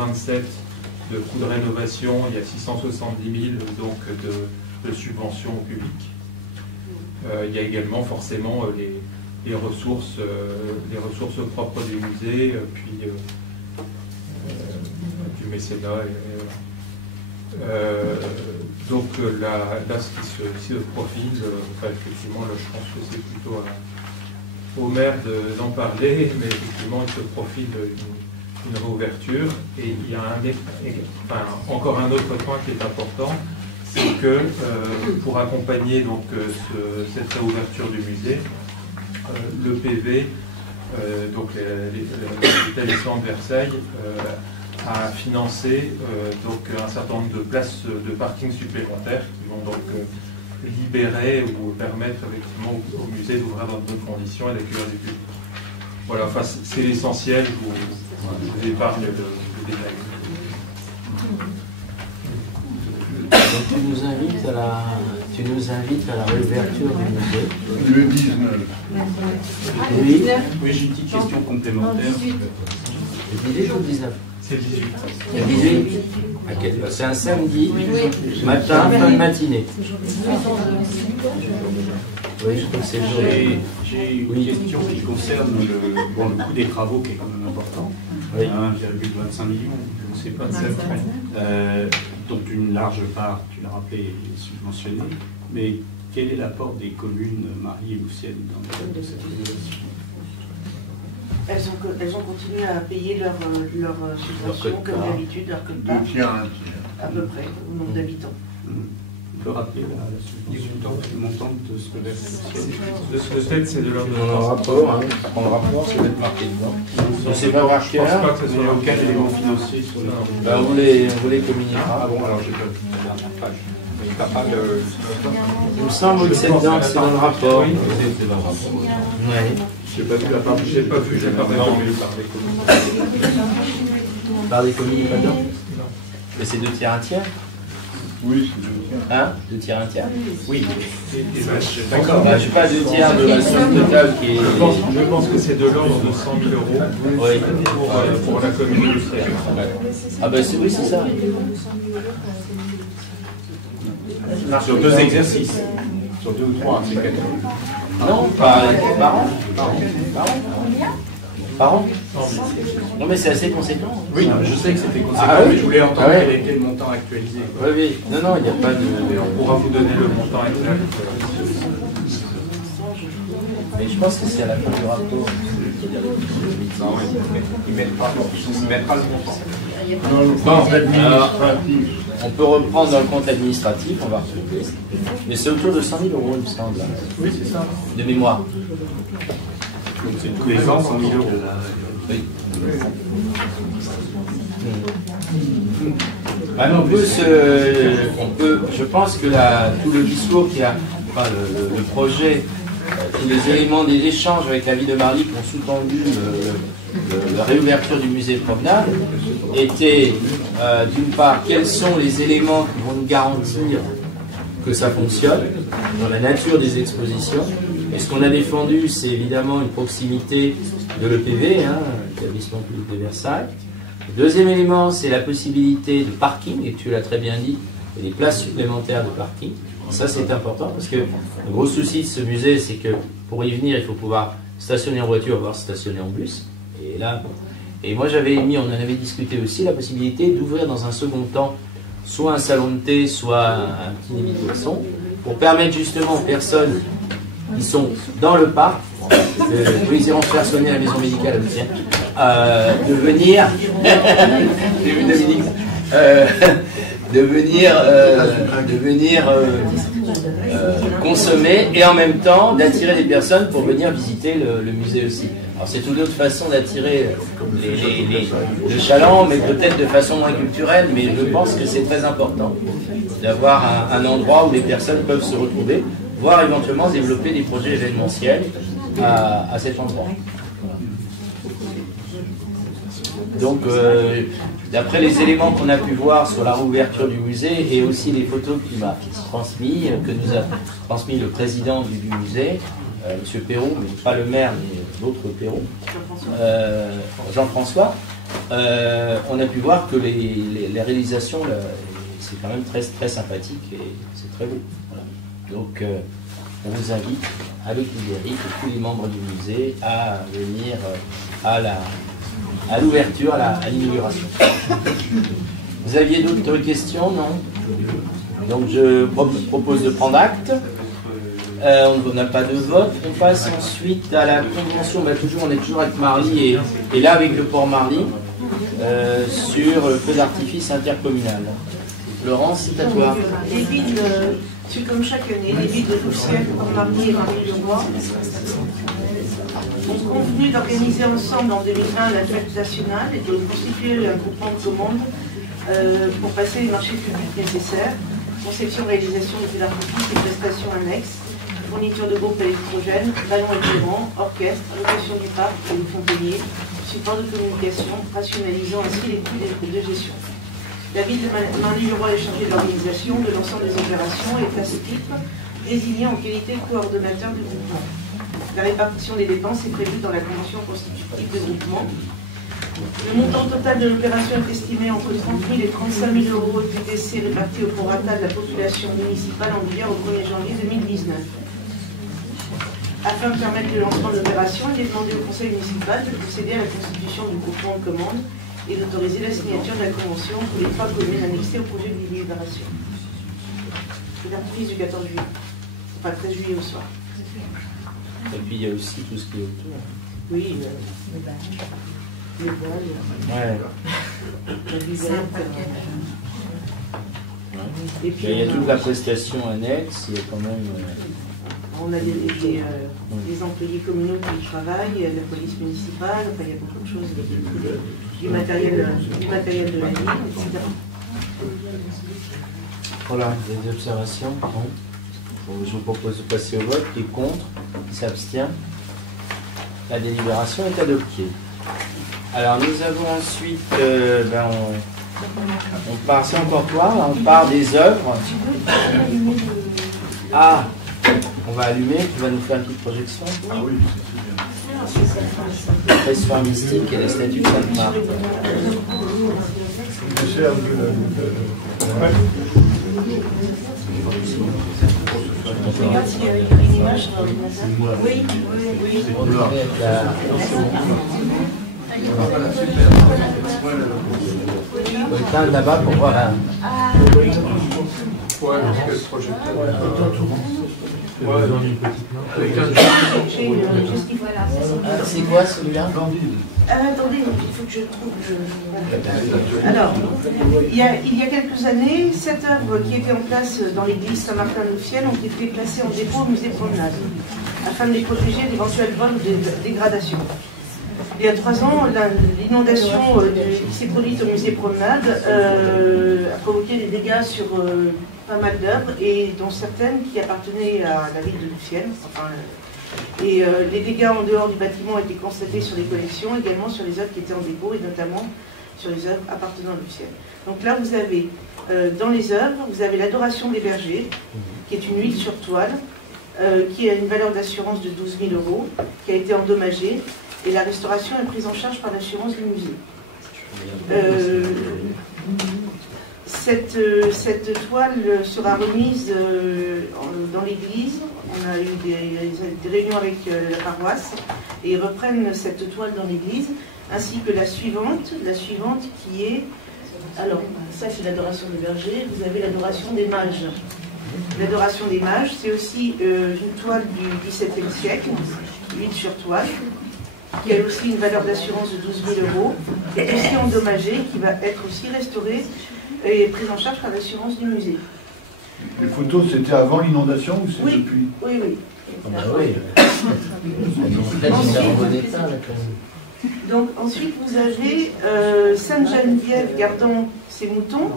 de coûts de rénovation, il y a 670 000 donc de subventions au public. Il y a également forcément les ressources propres du musée, puis du mécénat. Donc là, ce qui se profile, effectivement, là, je pense que c'est plutôt au maire d'en parler, mais effectivement, il se profile une réouverture. Et il y a encore un autre point qui est important, c'est que pour accompagner donc, cette réouverture du musée, le PV, donc l'établissement de Versailles, a financé donc, un certain nombre de places de parking supplémentaires qui vont donc libérer ou permettre effectivement au musée d'ouvrir dans de bonnes conditions et d'accueillir du public. Voilà, enfin, c'est l'essentiel, je vous épargne le détail. Donc, tu nous invites à la réouverture du musée. Le 19. Oui, Oui, j'ai une petite question complémentaire. le 18 ou le 19? C'est le 18. Le 18. C'est un samedi, matin, fin de matinée. Oui, je crois que c'est le jour. J'ai une question qui concerne le coût des travaux qui est quand même important. Oui. 1,25 million, je ne sais pas. Dont une large part, tu l'as rappelé, est subventionnée. Mais quel est l'apport des communes Marie et Louvciennes dans le cadre de cette rénovation? Elles ont continué à payer leur subvention comme d'habitude, leur quote part, 2 tiers, 1 tiers. à peu près, au nombre d'habitants. On peut rappeler la subvention, le montant de ce que verse De tête, c'est de l'ordre de Dans le rapport, hein, dans le rapport, ça va être marqué dedans. Donc c'est pas marqué Je pense là. pas que ce soit aucun élément financier sur le Ben, on vous les communiquera. Ah bon, alors j'ai pas vu la dernière page. Mais t'as pas le... Il me semble que c'est dans le rapport. Oui, C'est dans le rapport. Oui. j'ai pas vu la part, j'ai pas répondu par les communes. Par des communes pas dedans. Mais c'est 2 tiers, 1 tiers. Oui, c'est 2 tiers. Hein, 2 tiers, 1 tiers. Oui, D'accord. Bah, je sais pas 2 tiers de la somme totale qui est. Je pense que c'est de l'ordre de 100 000 € Oui. pour la commune industrielle. Ah bah oui, c'est ça. sur 2 exercices. Sur 2 ou 3, c'est 4. Non, par an. Par an. Non mais c'est assez conséquent. Oui, non, mais je sais que c'était conséquent, Ah, oui. mais je voulais entendre Ah, ouais. quel était le montant actualisé. Oui, oui. Non, il n'y a pas de. Et on pourra vous donner le montant exact. Mais Mais je pense que c'est à la fin du rapport. Ils mettent pas le montant. Bon, alors, on peut reprendre dans le compte administratif, on va retrouver. Mais c'est autour de 100 000 euros, il me semble. Oui, c'est ça. De mémoire. Donc c'est tous les ans 100 000 euros. Oui. Ah, mais on peut, je pense que tout le discours qui a, enfin, le projet, tous les éléments des échanges avec la ville de Marly qui ont sous-tendu la réouverture du musée de promenade était, d'une part, quels sont les éléments qui vont nous garantir que ça fonctionne dans la nature des expositions. Et ce qu'on a défendu, c'est évidemment une proximité de l'EPV, l'établissement public de Versailles. Le deuxième élément, c'est la possibilité de parking, et tu l'as très bien dit, et des places supplémentaires de parking. Ça, c'est important, parce que le gros souci de ce musée, c'est que pour y venir, il faut pouvoir stationner en voiture, voire stationner en bus. Et là, et moi, j'avais mis, on en avait discuté aussi, la possibilité d'ouvrir dans un second temps soit un salon de thé, soit un petit débit de boisson, pour permettre justement aux personnes qui sont dans le parc, ils iront faire soigner à la maison médicale, de venir, de venir consommer et en même temps d'attirer des personnes pour venir visiter le musée aussi. Alors c'est une autre façon d'attirer le chaland, mais peut-être de façon moins culturelle, mais je pense que c'est très important d'avoir un endroit où les personnes peuvent se retrouver, voire éventuellement développer des projets événementiels à cet endroit. Donc, d'après les éléments qu'on a pu voir sur la réouverture du musée et aussi les photos qu'il m'a transmis, que nous a transmis le président du musée, M. Perrault, mais pas le maire, mais l'autre Perrault, Jean-François, on a pu voir que les réalisations, c'est quand même très, très sympathique et c'est très beau. Voilà. Donc, on vous invite avec Libéric et tous les membres du musée à venir à l'ouverture, à l'inauguration. Vous aviez d'autres questions, non? Donc je propose de prendre acte. On n'a pas de vote. On passe ensuite à la convention. On est toujours avec Marly et là avec le port Marly sur le feu d'artifice intercommunal. Laurence, c'est à toi. Les villes, c'est comme chaque année, les villes de Loucienne, port Marly et Marly-le-Roi ont convenu d'organiser ensemble en 2001 la fête nationale et de constituer un groupement de commandes pour passer les marchés publics nécessaires, conception, réalisation de feux d'artifice et prestations annexes, fourniture de groupes électrogènes, ballons éclairants, orchestre, allocation du parc et du Fontelier, support de communication, rationalisant ainsi les coûts de gestion. La ville de Marly-le-Roi est chargée de l'organisation de l'ensemble des opérations et est à ce titre désignée en qualité de coordonnateur du groupement. La répartition des dépenses est prévue dans la convention constitutive de groupement. Le montant total de l'opération est estimé entre 30 000 et 35 000 euros TTC répartis au prorata de la population municipale en vigueur au 1er janvier 2019. Afin de permettre le lancement de l'opération, il est demandé au conseil municipal de procéder à la constitution du groupement de commande et d'autoriser la signature de la convention pour les 3 communes annexées au projet de délibération. C'est l'artifice du 14 juillet, enfin 13 juillet au soir. Et puis il y a aussi tout ce qui est autour. Oui, le voile, la visette. Et puis il y a toute la prestation annexe, il y a quand même... On a des employés communaux qui travaillent, la police municipale, enfin il y a beaucoup de choses, du matériel de la ville, etc. Voilà, des observations, pardon. Je vous propose de passer au vote. Qui est contre? Qui s'abstient? La délibération est adoptée. Alors nous avons ensuite, on part, c'est encore toi, on part des œuvres. Ah, on va allumer, tu vas nous faire une petite projection. Ah oui, La pression mystique et la statue de Sainte-Marthe. Regarde s'il y a une image dans l'ordinateur. Oui, oui, oui. On va éteindre là-bas pour voir la... Ouais, parce que le projecteur... C'est quoi celui-là? Attendez, il faut que je trouve. Alors, il y a quelques années, 7 œuvres qui étaient en place dans l'église Saint-Martin-de-Fiel ont été placées en dépôt au musée Promenade, afin de les protéger d'éventuels vols ou de dégradations. Il y a 3 ans, l'inondation qui s'est produite au musée Promenade a provoqué des dégâts sur pas mal d'œuvres, et dont certaines qui appartenaient à la ville de Fiel. Et les dégâts en dehors du bâtiment ont été constatés sur les collections, également sur les œuvres qui étaient en dépôt, et notamment sur les œuvres appartenant à Fiel. Donc là, vous avez, dans les œuvres, vous avez l'Adoration des bergers, qui est une huile sur toile, qui a une valeur d'assurance de 12 000 €, qui a été endommagée, et la restauration est prise en charge par l'assurance du musée. Cette toile sera remise dans l'église. On a eu des réunions avec la paroisse, et ils reprennent cette toile dans l'église, ainsi que la suivante qui est... Alors, ça c'est l'adoration des bergers, vous avez l'adoration des mages. L'adoration des mages, c'est aussi une toile du XVIIe siècle, huile sur toile, qui a aussi une valeur d'assurance de 12 000 €, qui est aussi endommagée, qui va être aussi restaurée et prise en charge par l'assurance du musée. Les photos, c'était avant l'inondation ou c'est depuis? Oui, oui. Ah oui. Donc ensuite vous avez Sainte Geneviève gardant ses moutons.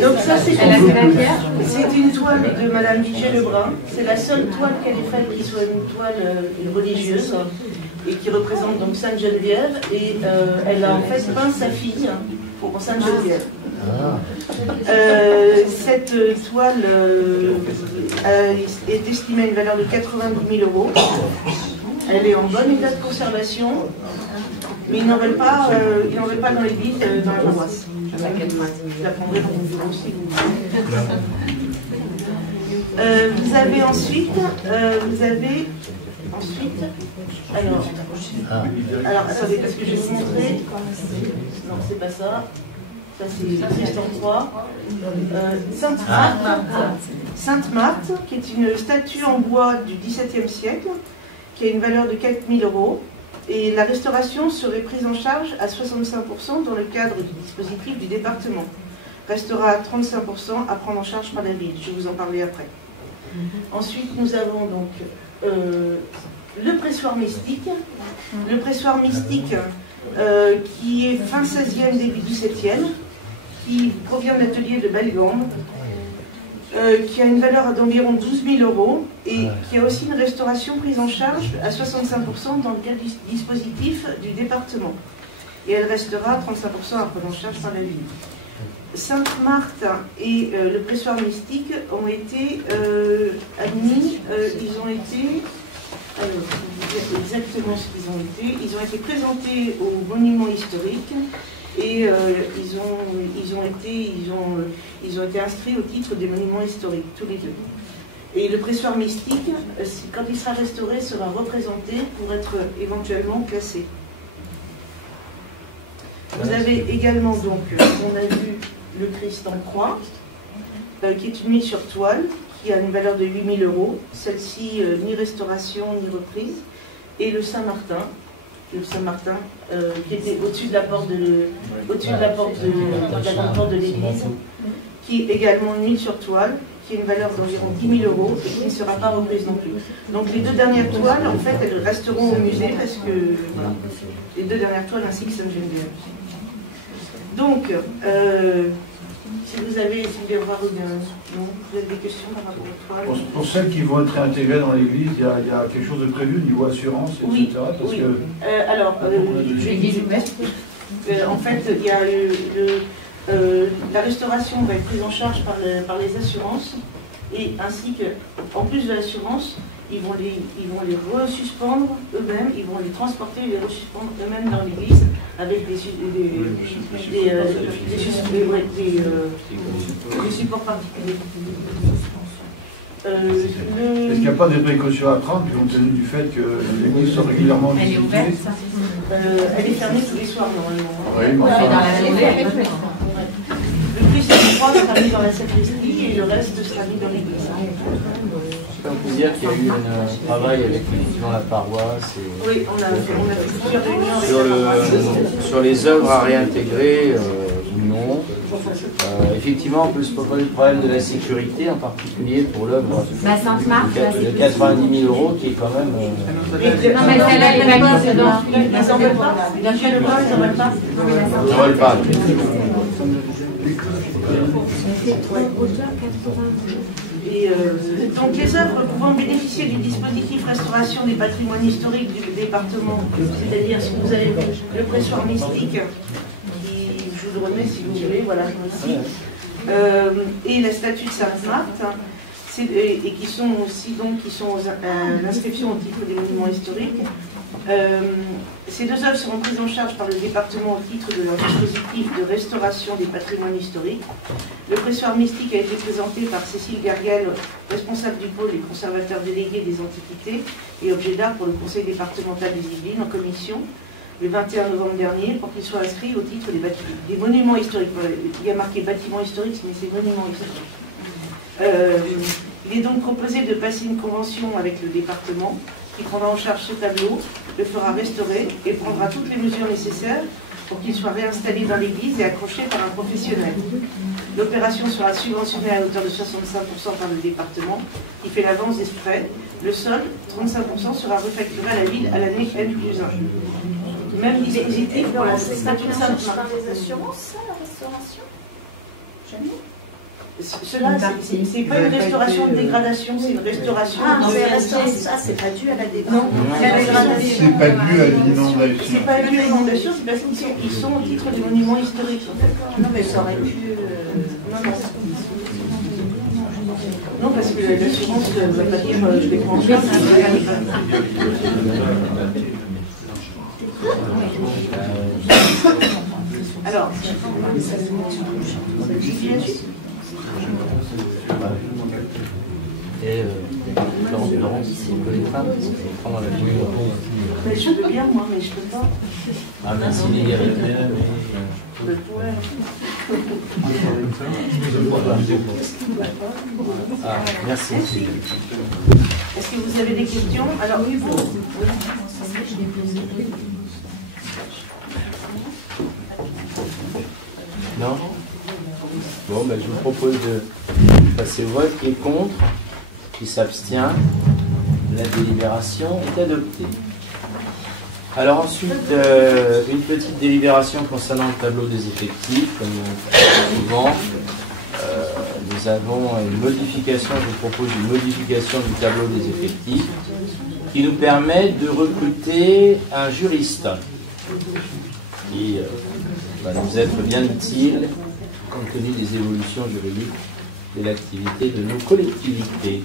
Donc ça c'est une toile de Madame Duché-Lebrun. C'est la seule toile qu'elle ait faite qui soit une toile religieuse, et qui représente donc Sainte Geneviève, et elle a en fait peint sa fille pour Sainte Geneviève. Cette toile est estimée à une valeur de 90 000 €. Elle est en bon état de conservation, mais ils n'en veulent pas dans l'église, dans la paroisse. Je la prendrai dans mon bureau aussi. Vous avez ensuite, alors attendez, parce que je vais vous montrer. Non, c'est pas ça. Ça c'est Christ en croix. Sainte Marthe, qui est une statue en bois du XVIIe siècle, qui a une valeur de 4 000 €, et la restauration serait prise en charge à 65% dans le cadre du dispositif du département. Restera à 35% à prendre en charge par la ville. Je vais vous en parler après. Ensuite, nous avons donc le pressoir mystique. Le pressoir mystique qui est fin 16e, début 17e, qui provient de l'atelier de Bellegambe, qui a une valeur d'environ 12 000 € et qui a aussi une restauration prise en charge à 65% dans le cadre du dispositif du département. Et elle restera à 35% à prendre en charge par la ville. Sainte Marthe et le pressoir mystique ont été admis, ils ont été... Alors, je vais vous dire exactement ce qu'ils ont été. Ils ont été présentés au monument historique, et ils ont été inscrits au titre des monuments historiques, tous les deux. Et le pressoir mystique, quand il sera restauré, sera représenté pour être éventuellement classé. Vous avez également, donc, on a vu le Christ en croix, qui est une mise sur toile, qui a une valeur de 8 000 €, celle-ci ni restauration ni reprise, et le Saint-Martin, qui était au-dessus de la porte de la grande porte de l'église, qui est également une huile sur toile, qui a une valeur d'environ 10 000 € et qui ne sera pas reprise non plus. Donc les deux dernières toiles, en fait, elles resteront au musée, parce que voilà, les deux dernières toiles ainsi que Sainte-Geneviève. Donc, si vous voulez voir non, vous avez des questions par rapport aux toiles? Pour celles qui vont être réintégrées dans l'église, il y a quelque chose de prévu au niveau assurance, etc. Oui, Parce oui. que... Alors, je vais dire en fait, il y a la restauration va être prise en charge par les assurances, et ainsi que, en plus de l'assurance, ils vont les resuspendre eux-mêmes, ils vont les transporter et les resuspendre eux-mêmes dans l'église avec des supports particuliers. Est-ce qu'il n'y a pas des précautions à prendre compte tenu du fait que l'église soit régulièrement visitée? Elle est ouverte, ça. Elle est fermée tous les soirs, normalement. Oui, mais enfin... Le plus étroit sera mis dans la sacristie et le reste sera mis dans l'église. On peut dire qu'il y a eu un travail avec effectivement la paroisse. Et... Oui, on a fait plusieurs réunions avec sur les œuvres à réintégrer, non. Effectivement, on peut se poser le problème de la sécurité, en particulier pour l'œuvre Sainte-Marthe, de 90 000 € qui est quand même... Non, mais celle-là, elle est valide. Ils n'en veulent pas. Ils n'en veulent pas. Ils n'en veulent pas. Et donc les œuvres pouvant bénéficier du dispositif restauration des patrimoines historiques du département, c'est-à-dire ce que vous avez vu, le pressoir mystique, qui, je vous le remets si vous voulez, voilà, ici, et la statue de Sainte-Marthe, et qui sont aussi donc l'inscription au titre des monuments historiques. Ces deux œuvres seront prises en charge par le département au titre de leur dispositif de restauration des patrimoines historiques. Le pressoir mystique a été présenté par Cécile Gargel, responsable du pôle et conservateur délégué des antiquités et objets d'art pour le conseil départemental des Yvelines en commission le 21 novembre dernier pour qu'il soit inscrit au titre des monuments historiques. Il y a marqué bâtiments historiques, mais c'est monuments historiques. Il est donc proposé de passer une convention avec le département qui prendra en charge ce tableau, le fera restaurer et prendra toutes les mesures nécessaires pour qu'il soit réinstallé dans l'église et accroché par un professionnel. L'opération sera subventionnée à hauteur de 65% par le département qui fait l'avance des frais. Le solde, 35%, sera refacturé à la ville à l'année N+1. Même dispositif pour la statue de Sainte-Marthe. Des assurances, ça, la restauration? Jamais. Cela, c'est pas une restauration de dégradation, c'est une restauration. Ah, ça, c'est pas dû à la dégradation. C'est pas dû à l'inondation. C'est pas dû à l'inondation, c'est parce qu'ils sont au titre des monuments historiques. Non, mais ça aurait pu. Non, parce que l'assurance ne va pas dire je vais prendre en charge. Alors, et Laurence, c'est que les femmes prendre la figure. Mais je veux bien, moi, mais je peux pas. Ah, merci l'égalité. Ah, merci. Est-ce que vous avez des questions? Alors, oui, vous. Non? Bon, ben, je vous propose de passer au vote. Qui est contre? Qui s'abstient? La délibération est adoptée. Alors ensuite, une petite délibération concernant le tableau des effectifs. Comme souvent, nous avons une modification, je vous propose une modification du tableau des effectifs qui nous permet de recruter un juriste qui va nous être bien utile compte tenu des évolutions juridiques de l'activité de nos collectivités.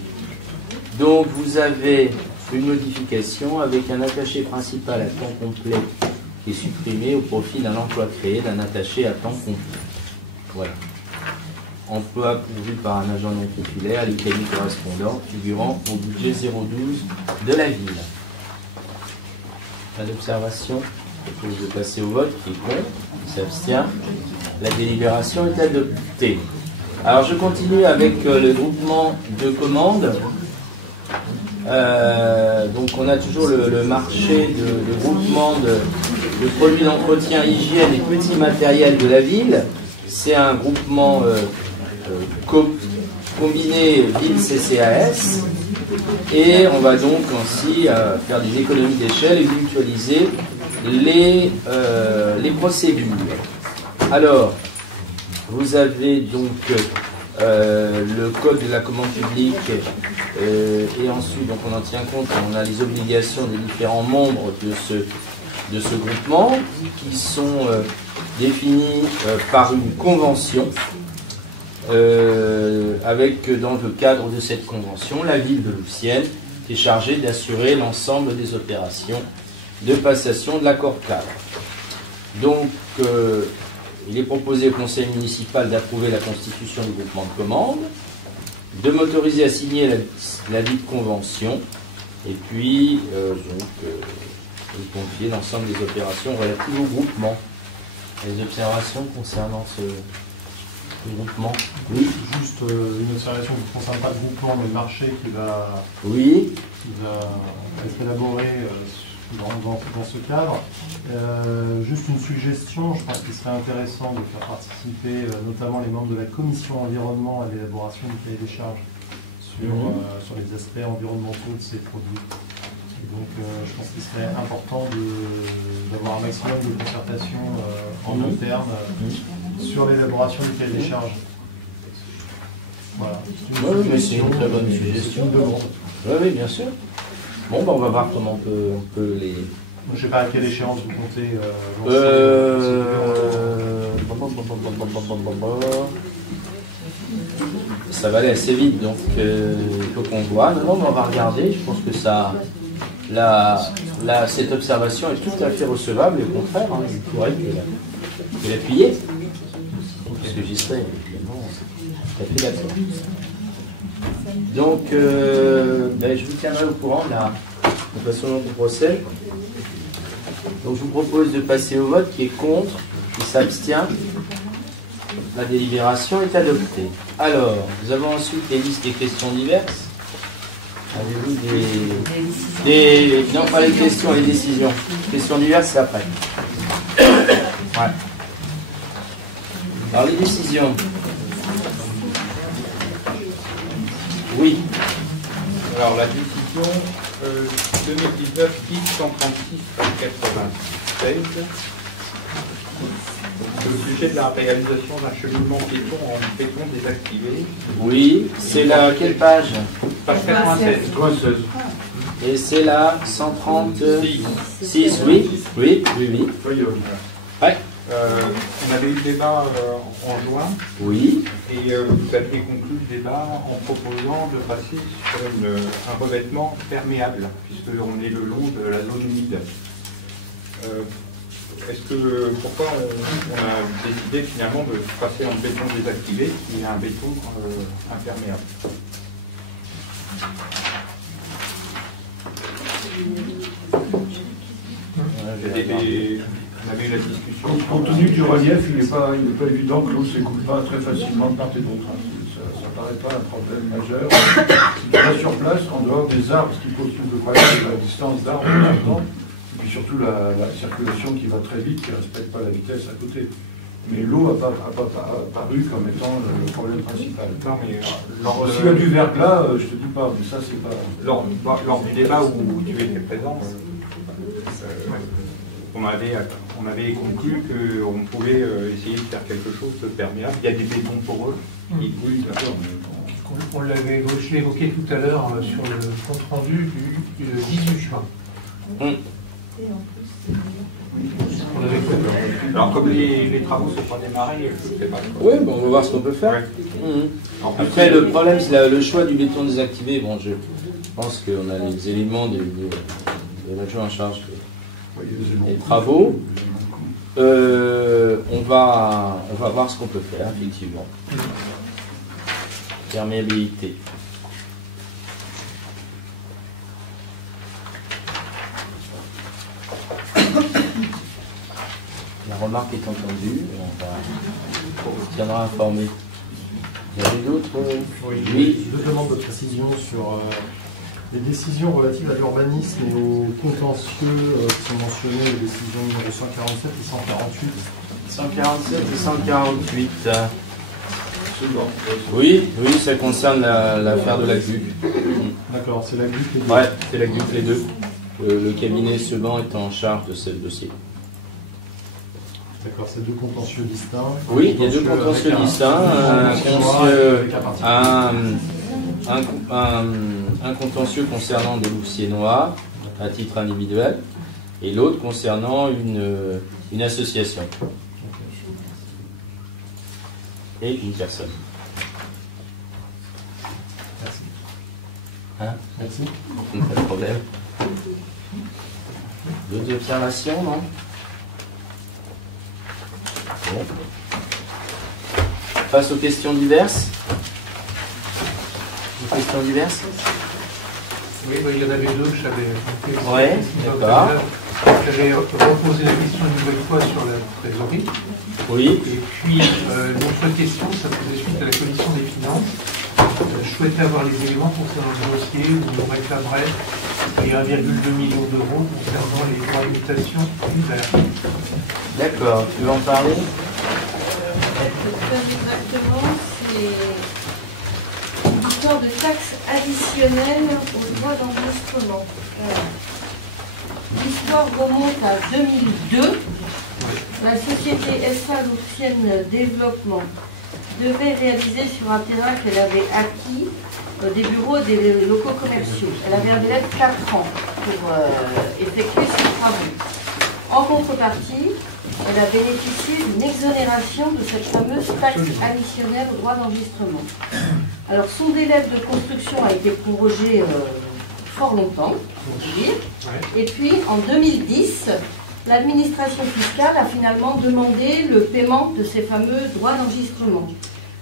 Donc vous avez une modification avec un attaché principal à temps complet qui est supprimé au profit d'un emploi créé d'un attaché à temps complet. Voilà. Emploi pourvu par un agent non titulaire, l'Italie correspondant, figurant au budget 012 de la ville. Pas d'observation. Je propose de passer au vote. Qui est contre? Qui s'abstient? La délibération est adoptée. Alors je continue avec le groupement de commandes. Donc on a toujours le marché de groupement de produits d'entretien, hygiène et petits matériels de la ville. C'est un groupement combiné ville-CCAS. Et on va donc ainsi faire des économies d'échelle et mutualiser les procédures. Alors, vous avez donc le code de la commande publique et ensuite donc on en tient compte, on a les obligations des différents membres de ce groupement qui sont définis par une convention avec dans le cadre de cette convention la ville de Louvciennes qui est chargée d'assurer l'ensemble des opérations de passation de l'accord cadre. Donc il est proposé au conseil municipal d'approuver la constitution du groupement de commande. de m'autoriser à signer la dite convention et puis de confier l'ensemble des opérations relatives au groupement. Les observations concernant ce groupement. Oui. Juste une observation qui ne concerne pas le groupement, mais le marché qui va être élaboré dans ce cadre. Juste une suggestion, je pense qu'il serait intéressant de faire participer notamment les membres de la commission environnement à l'élaboration du cahier des charges sur les aspects environnementaux de ces produits. Et donc je pense qu'il serait important d'avoir un maximum de concertation en interne sur l'élaboration du cahier des charges. Voilà. Oui, mais c'est une très bonne suggestion. Oui, bien sûr. Bon, on va voir comment on peut les... Je ne sais pas à quelle échéance vous comptez ça va aller assez vite, donc il faut qu'on voit. Non, on va regarder. Je pense que cette observation est tout à fait recevable, et au contraire, il faudrait que l'appuyer. Parce que j'y serais évidemment tout à fait d'accord. Donc, je vous tiendrai au courant de la façon dont on procède. Donc, je vous propose de passer au vote. Qui est contre, qui s'abstient. La délibération est adoptée. Alors, nous avons ensuite les listes des questions diverses. Avez-vous non, pas les questions, les décisions. Questions diverses, c'est après. Ouais. Alors, les décisions. Oui. Alors, la décision 2019-136-96, c'est au sujet de la réalisation d'un cheminement piéton en béton désactivé. Oui, c'est la quelle page? Page 96. Et c'est la 136. Oui. Ouais. On avait eu le débat en juin. Oui. Et vous aviez conclu le débat en proposant de passer sur un revêtement perméable, puisqu'on est le long de la zone humide. Pourquoi on a décidé finalement de passer en béton désactivé, qui est un béton imperméable? On avait eu la discussion. Compte tenu du relief, il n'est pas évident que l'eau ne s'écoule pas très facilement de part et d'autre. Ça ne paraît pas un problème majeur. Si tu vas sur place, en dehors des arbres, ce qui pose plus de problème, c'est la distance d'arbres, et puis surtout la circulation qui va très vite, qui ne respecte pas la vitesse à côté. Mais l'eau n'a pas paru comme étant le problème principal. Non, mais s'il y a du verglas, je ne te dis pas, mais ça c'est pas... Lors du débat où tu étais présent, on avait conclu qu'on pouvait essayer de faire quelque chose de perméable. Il y a des bétons poreux. Oui, d'accord. On l'avait évoqué tout à l'heure sur le compte rendu du 18 juin. Alors comme les travaux ne sont pas démarrés, je ne sais pas. Oui, on va voir ce qu'on peut faire. Ouais. Après, le problème, c'est le choix du béton désactivé. Bon, je pense qu'on a les éléments de l'adjoint en charge des travaux. On va voir ce qu'on peut faire, effectivement. Perméabilité. La remarque est entendue, on tiendra informé. Vous avez d'autres? Oui. Deux demandes de précision sur les décisions relatives à l'urbanisme et aux contentieux qui sont mentionnés, les décisions numéro 147 et 148. 147 et 148. Oui, ça concerne l'affaire de la GUC. D'accord, c'est la GUC les deux. Ouais, c'est la GUC les deux. Le cabinet Seban est en charge de ce dossier. D'accord, c'est deux contentieux distincts. Oui, il y a deux contentieux distincts. Un contentieux concernant de Louvciennois à titre individuel et l'autre concernant une association et une personne. Merci. Merci. Pas de problème. D'autres observations, non? Bon. Face aux questions diverses. questions diverses? Oui, il y en avait deux que j'avais. Oui, d'accord. J'avais reposé la question une nouvelle fois sur la trésorerie. Oui. Et puis, l'autre question, ça faisait suite à la commission des finances. Je souhaitais avoir les éléments concernant le dossier où on réclamerait les 1,2 million d'euros concernant les droits de mutation unitaires. D'accord, tu veux en parler? Exactement, c'est une histoire de taxes additionnelles aux droits d'enregistrement. L'histoire remonte à 2002. La société SA Louvcienne Développement devait réaliser sur un terrain qu'elle avait acquis des bureaux et des locaux commerciaux. Elle avait un délai de 4 ans pour effectuer ses travaux. En contrepartie, elle a bénéficié d'une exonération de cette fameuse taxe additionnelle au droit d'enregistrement. Alors son délai de construction a été prorogé fort longtemps, faut dire. Et puis en 2010, l'administration fiscale a finalement demandé le paiement de ces fameux droits d'enregistrement.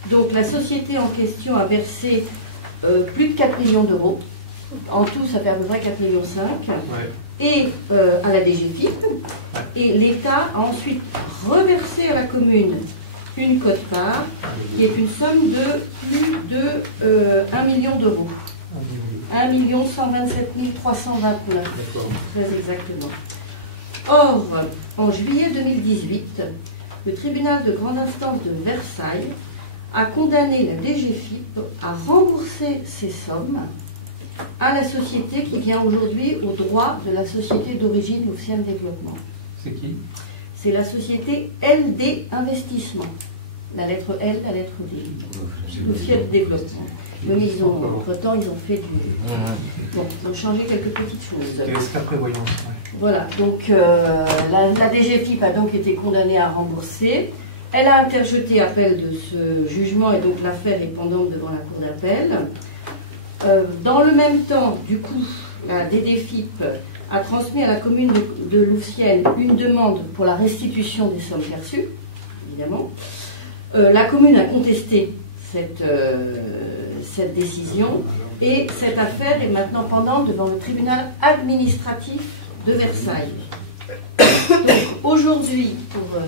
Donc la société en question a versé plus de 4 millions d'euros. En tout, ça fait à peu près 4,5 millions. Et à la DGFiP. Et l'État a ensuite reversé à la commune une quote-part qui est une somme de plus de 1 million d'euros. 1 127 329, très exactement. Or, en juillet 2018, le tribunal de grande instance de Versailles a condamné la DGFiP à rembourser ces sommes à la société qui vient aujourd'hui au droit de la société d'origine Louvcienne Développement. C'est qui? C'est la société LD Investissement. La lettre L, la lettre D. Louvcienne Développement. Mais entre-temps, ils ont fait du... Bon, ils ont changé quelques petites choses. C'était la prévoyance. Voilà, donc la DGFiP a donc été condamnée à rembourser. Elle a interjeté appel de ce jugement et donc l'affaire est pendante devant la cour d'appel. Dans le même temps, du coup, la DDFiP a transmis à la commune de Louvcienne une demande pour la restitution des sommes perçues, évidemment. La commune a contesté cette décision et cette affaire est maintenant pendante devant le tribunal administratif de Versailles. Donc aujourd'hui, pour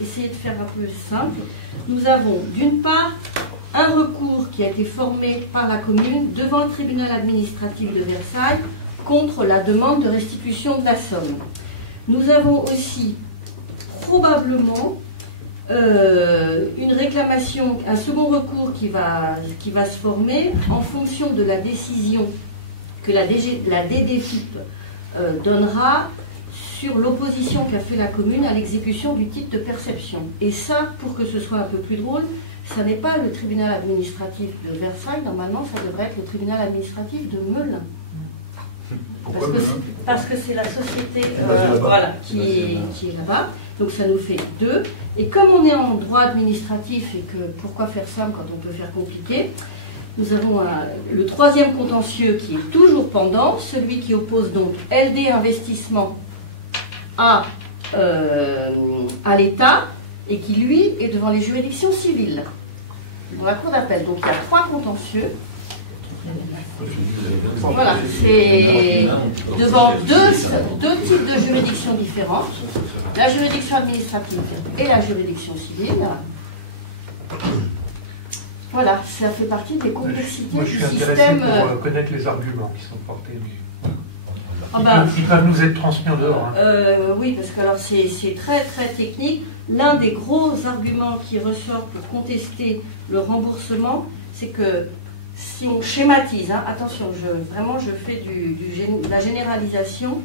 essayer de faire un peu simple, nous avons d'une part un recours qui a été formé par la commune devant le tribunal administratif de Versailles contre la demande de restitution de la somme. Nous avons aussi probablement une réclamation, un second recours qui va se former en fonction de la décision que la DDFiP donnera sur l'opposition qu'a fait la commune à l'exécution du titre de perception. Et ça, pour que ce soit un peu plus drôle, ça n'est pas le tribunal administratif de Versailles, normalement ça devrait être le tribunal administratif de Melun. Parce que c'est la société voilà, qui est là-bas, donc ça nous fait 2. Et comme on est en droit administratif et que pourquoi faire simple quand on peut faire compliqué, nous avons le troisième contentieux qui est toujours pendant, celui qui oppose donc LD Investissement à l'État et qui lui est devant les juridictions civiles, dans la cour d'appel. Donc il y a 3 contentieux. Voilà, c'est devant deux types de juridictions différentes, la juridiction administrative et la juridiction civile. Voilà, ça fait partie des complexités du système. Moi, je suis intéressé pour connaître les arguments qui sont portés. Ils peuvent nous être transmis en dehors. Oui, parce que alors c'est très très technique. L'un des gros arguments qui ressort pour contester le remboursement, c'est que si on schématise, hein, attention, je fais de la généralisation,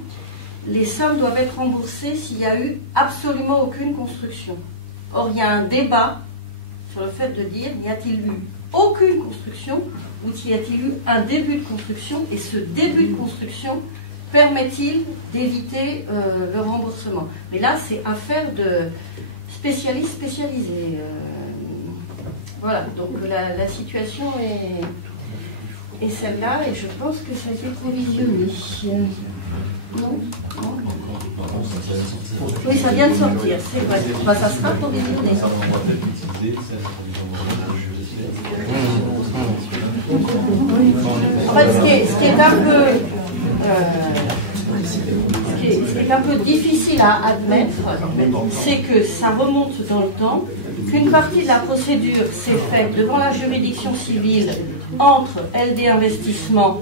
les sommes doivent être remboursées s'il n'y a eu absolument aucune construction. Or, il y a un débat sur le fait de dire, y a-t-il eu aucune construction ou y a-t-il eu un début de construction, et ce début de construction permet-il d'éviter le remboursement? Mais là, c'est affaire de spécialistes spécialisés. Voilà, donc la situation est celle-là, et je pense que ça a été provisionné. Non? Oui, ça vient de sortir, c'est vrai. Bah, ça sera provisionné. En fait, ce qui est un peu difficile à admettre, c'est que ça remonte dans le temps, qu'une partie de la procédure s'est faite devant la juridiction civile entre LD Investissement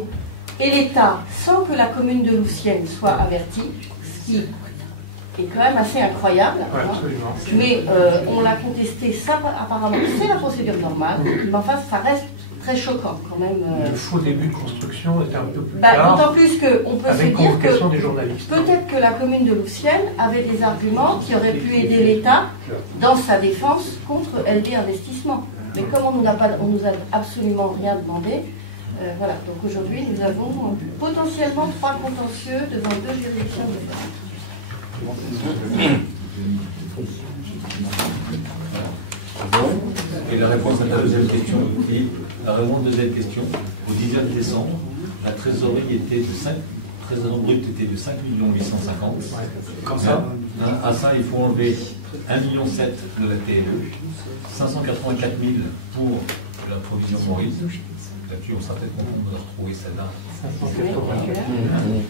et l'État sans que la commune de Louvciennes soit avertie, ce qui est quand même assez incroyable. Mais on l'a contesté, ça apparemment c'est la procédure normale, mais enfin ça reste très choquant quand même. Le faux début de construction était un peu plus tard. D'autant plus qu'on peut se dire que des journalistes. Peut-être que la commune de Louvciennes avait des arguments qui auraient pu aider l'État dans sa défense contre LD Investissement. Mais comme on nous a absolument rien demandé, voilà. Donc aujourd'hui nous avons potentiellement 3 contentieux devant 2 juridictions différentes. Et la réponse à ta deuxième question, Philippe, la raison de deuxième question, au 19 décembre, la trésorerie était de 5, trésorerie brute était de 5 850 000. Comme ça, à ça, il faut enlever 1,7 million de la TLE, 584 000 pour la provision Maurice. Là-dessus, on sera peut-être content de retrouver celle-là.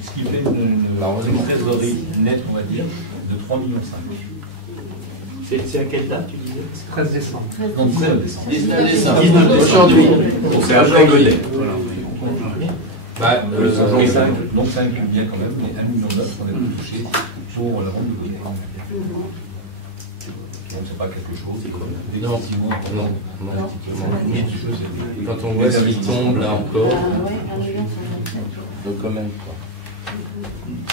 Ce qui fait une trésorerie nette, on va dire, de 3,5 millions. C'est à quelle date, tu disais? 13 décembre. Non, 19 décembre. 19 décembre. Aujourd'hui. C'est après Godet. Donc ça inclut bien quand même les 1,9 million qu'on a touché pour la vente de Godet. Donc c'est pas quelque chose, effectivement. Quand on voit ce qui tombe là encore, donc quand même pas.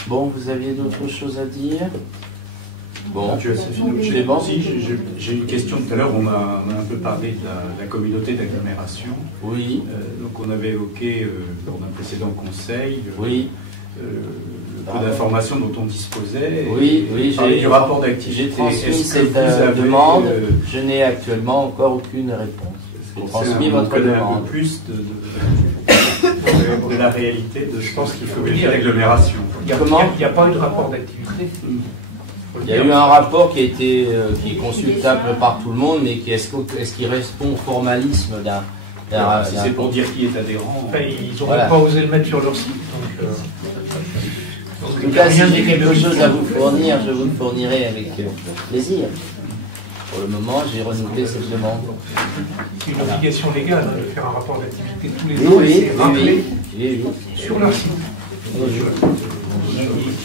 Bon, vous aviez d'autres choses à dire? Bon, c'est bon. Si, j'ai une question tout à l'heure, on a un peu parlé de la communauté d'agglomération. Oui. Donc on avait évoqué dans un précédent conseil oui. Le peu d'informations dont on disposait. Oui, j'ai du rapport d'activité. J'ai transmis cette demande, je n'ai actuellement encore aucune réponse. J'ai transmis votre demande. Un peu plus de la réalité de ce qu'il faut dire l'agglomération. Comment? Il n'y a pas eu de rapport d'activité. Il y a eu un rapport qui est consultable par tout le monde, mais est-ce qu'il répond au formalisme d'un... Si c'est pour dire qui est adhérent... Enfin, ils n'ont pas osé le mettre sur leur site. En tout cas, si j'ai quelque chose à vous fournir, je vous le fournirai avec plaisir. Pour le moment, j'ai renouvelé cette demande. C'est une obligation légale de faire un rapport d'activité tous les ans et c'est rappelé sur leur site.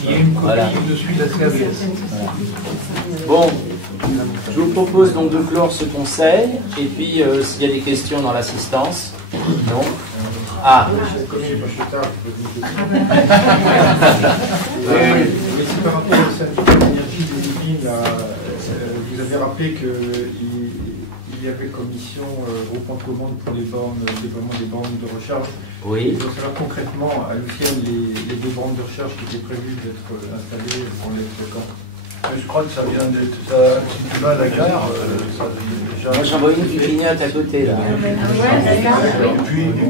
Il y a une copie dessus de la CABS. Bon, je vous propose donc de clore ce conseil, et puis s'il y a des questions dans l'assistance. Non? Ah. Mais si par rapport au syndicat d'énergie des Yvelines, vous avez rappelé qu'il y avait commission au point de commande pour les bornes, le déploiement des bornes de recharge. Oui. Donc alors concrètement, à Louvciennes, les 2 bornes de recharge qui étaient prévues d'être installées pour les quand? Je crois que ça vient d'être ça. Si tu vas à la gare, ça déjà. Moi j'en vois une qui clignote à côté là.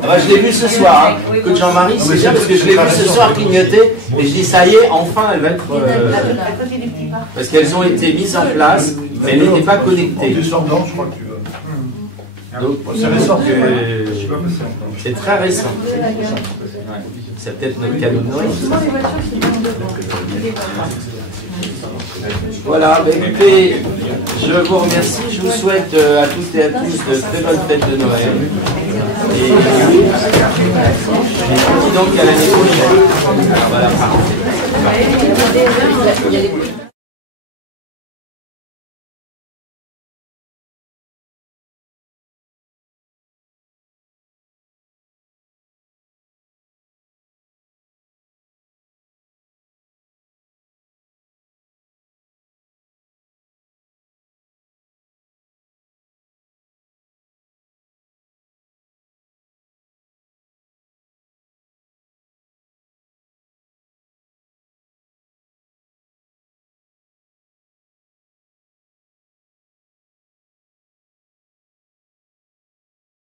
Ah bah, je l'ai vu ce soir. Hein. Écoute Jean-Marie, c'est bien parce que je l'ai vu ce soir clignoter et je dis ça y est, enfin elle va être. Parce qu'elles ont été mises en place, mais elles n'étaient pas connectées. Descendant, je crois que tu vas. Donc c'est récent. C'est très récent. C'est peut-être notre cadeau de Noël. Voilà, bah écoutez, je vous remercie, je vous souhaite à toutes et à tous de très bonnes fêtes de Noël. Et je vous dis donc à l'année prochaine. Voilà.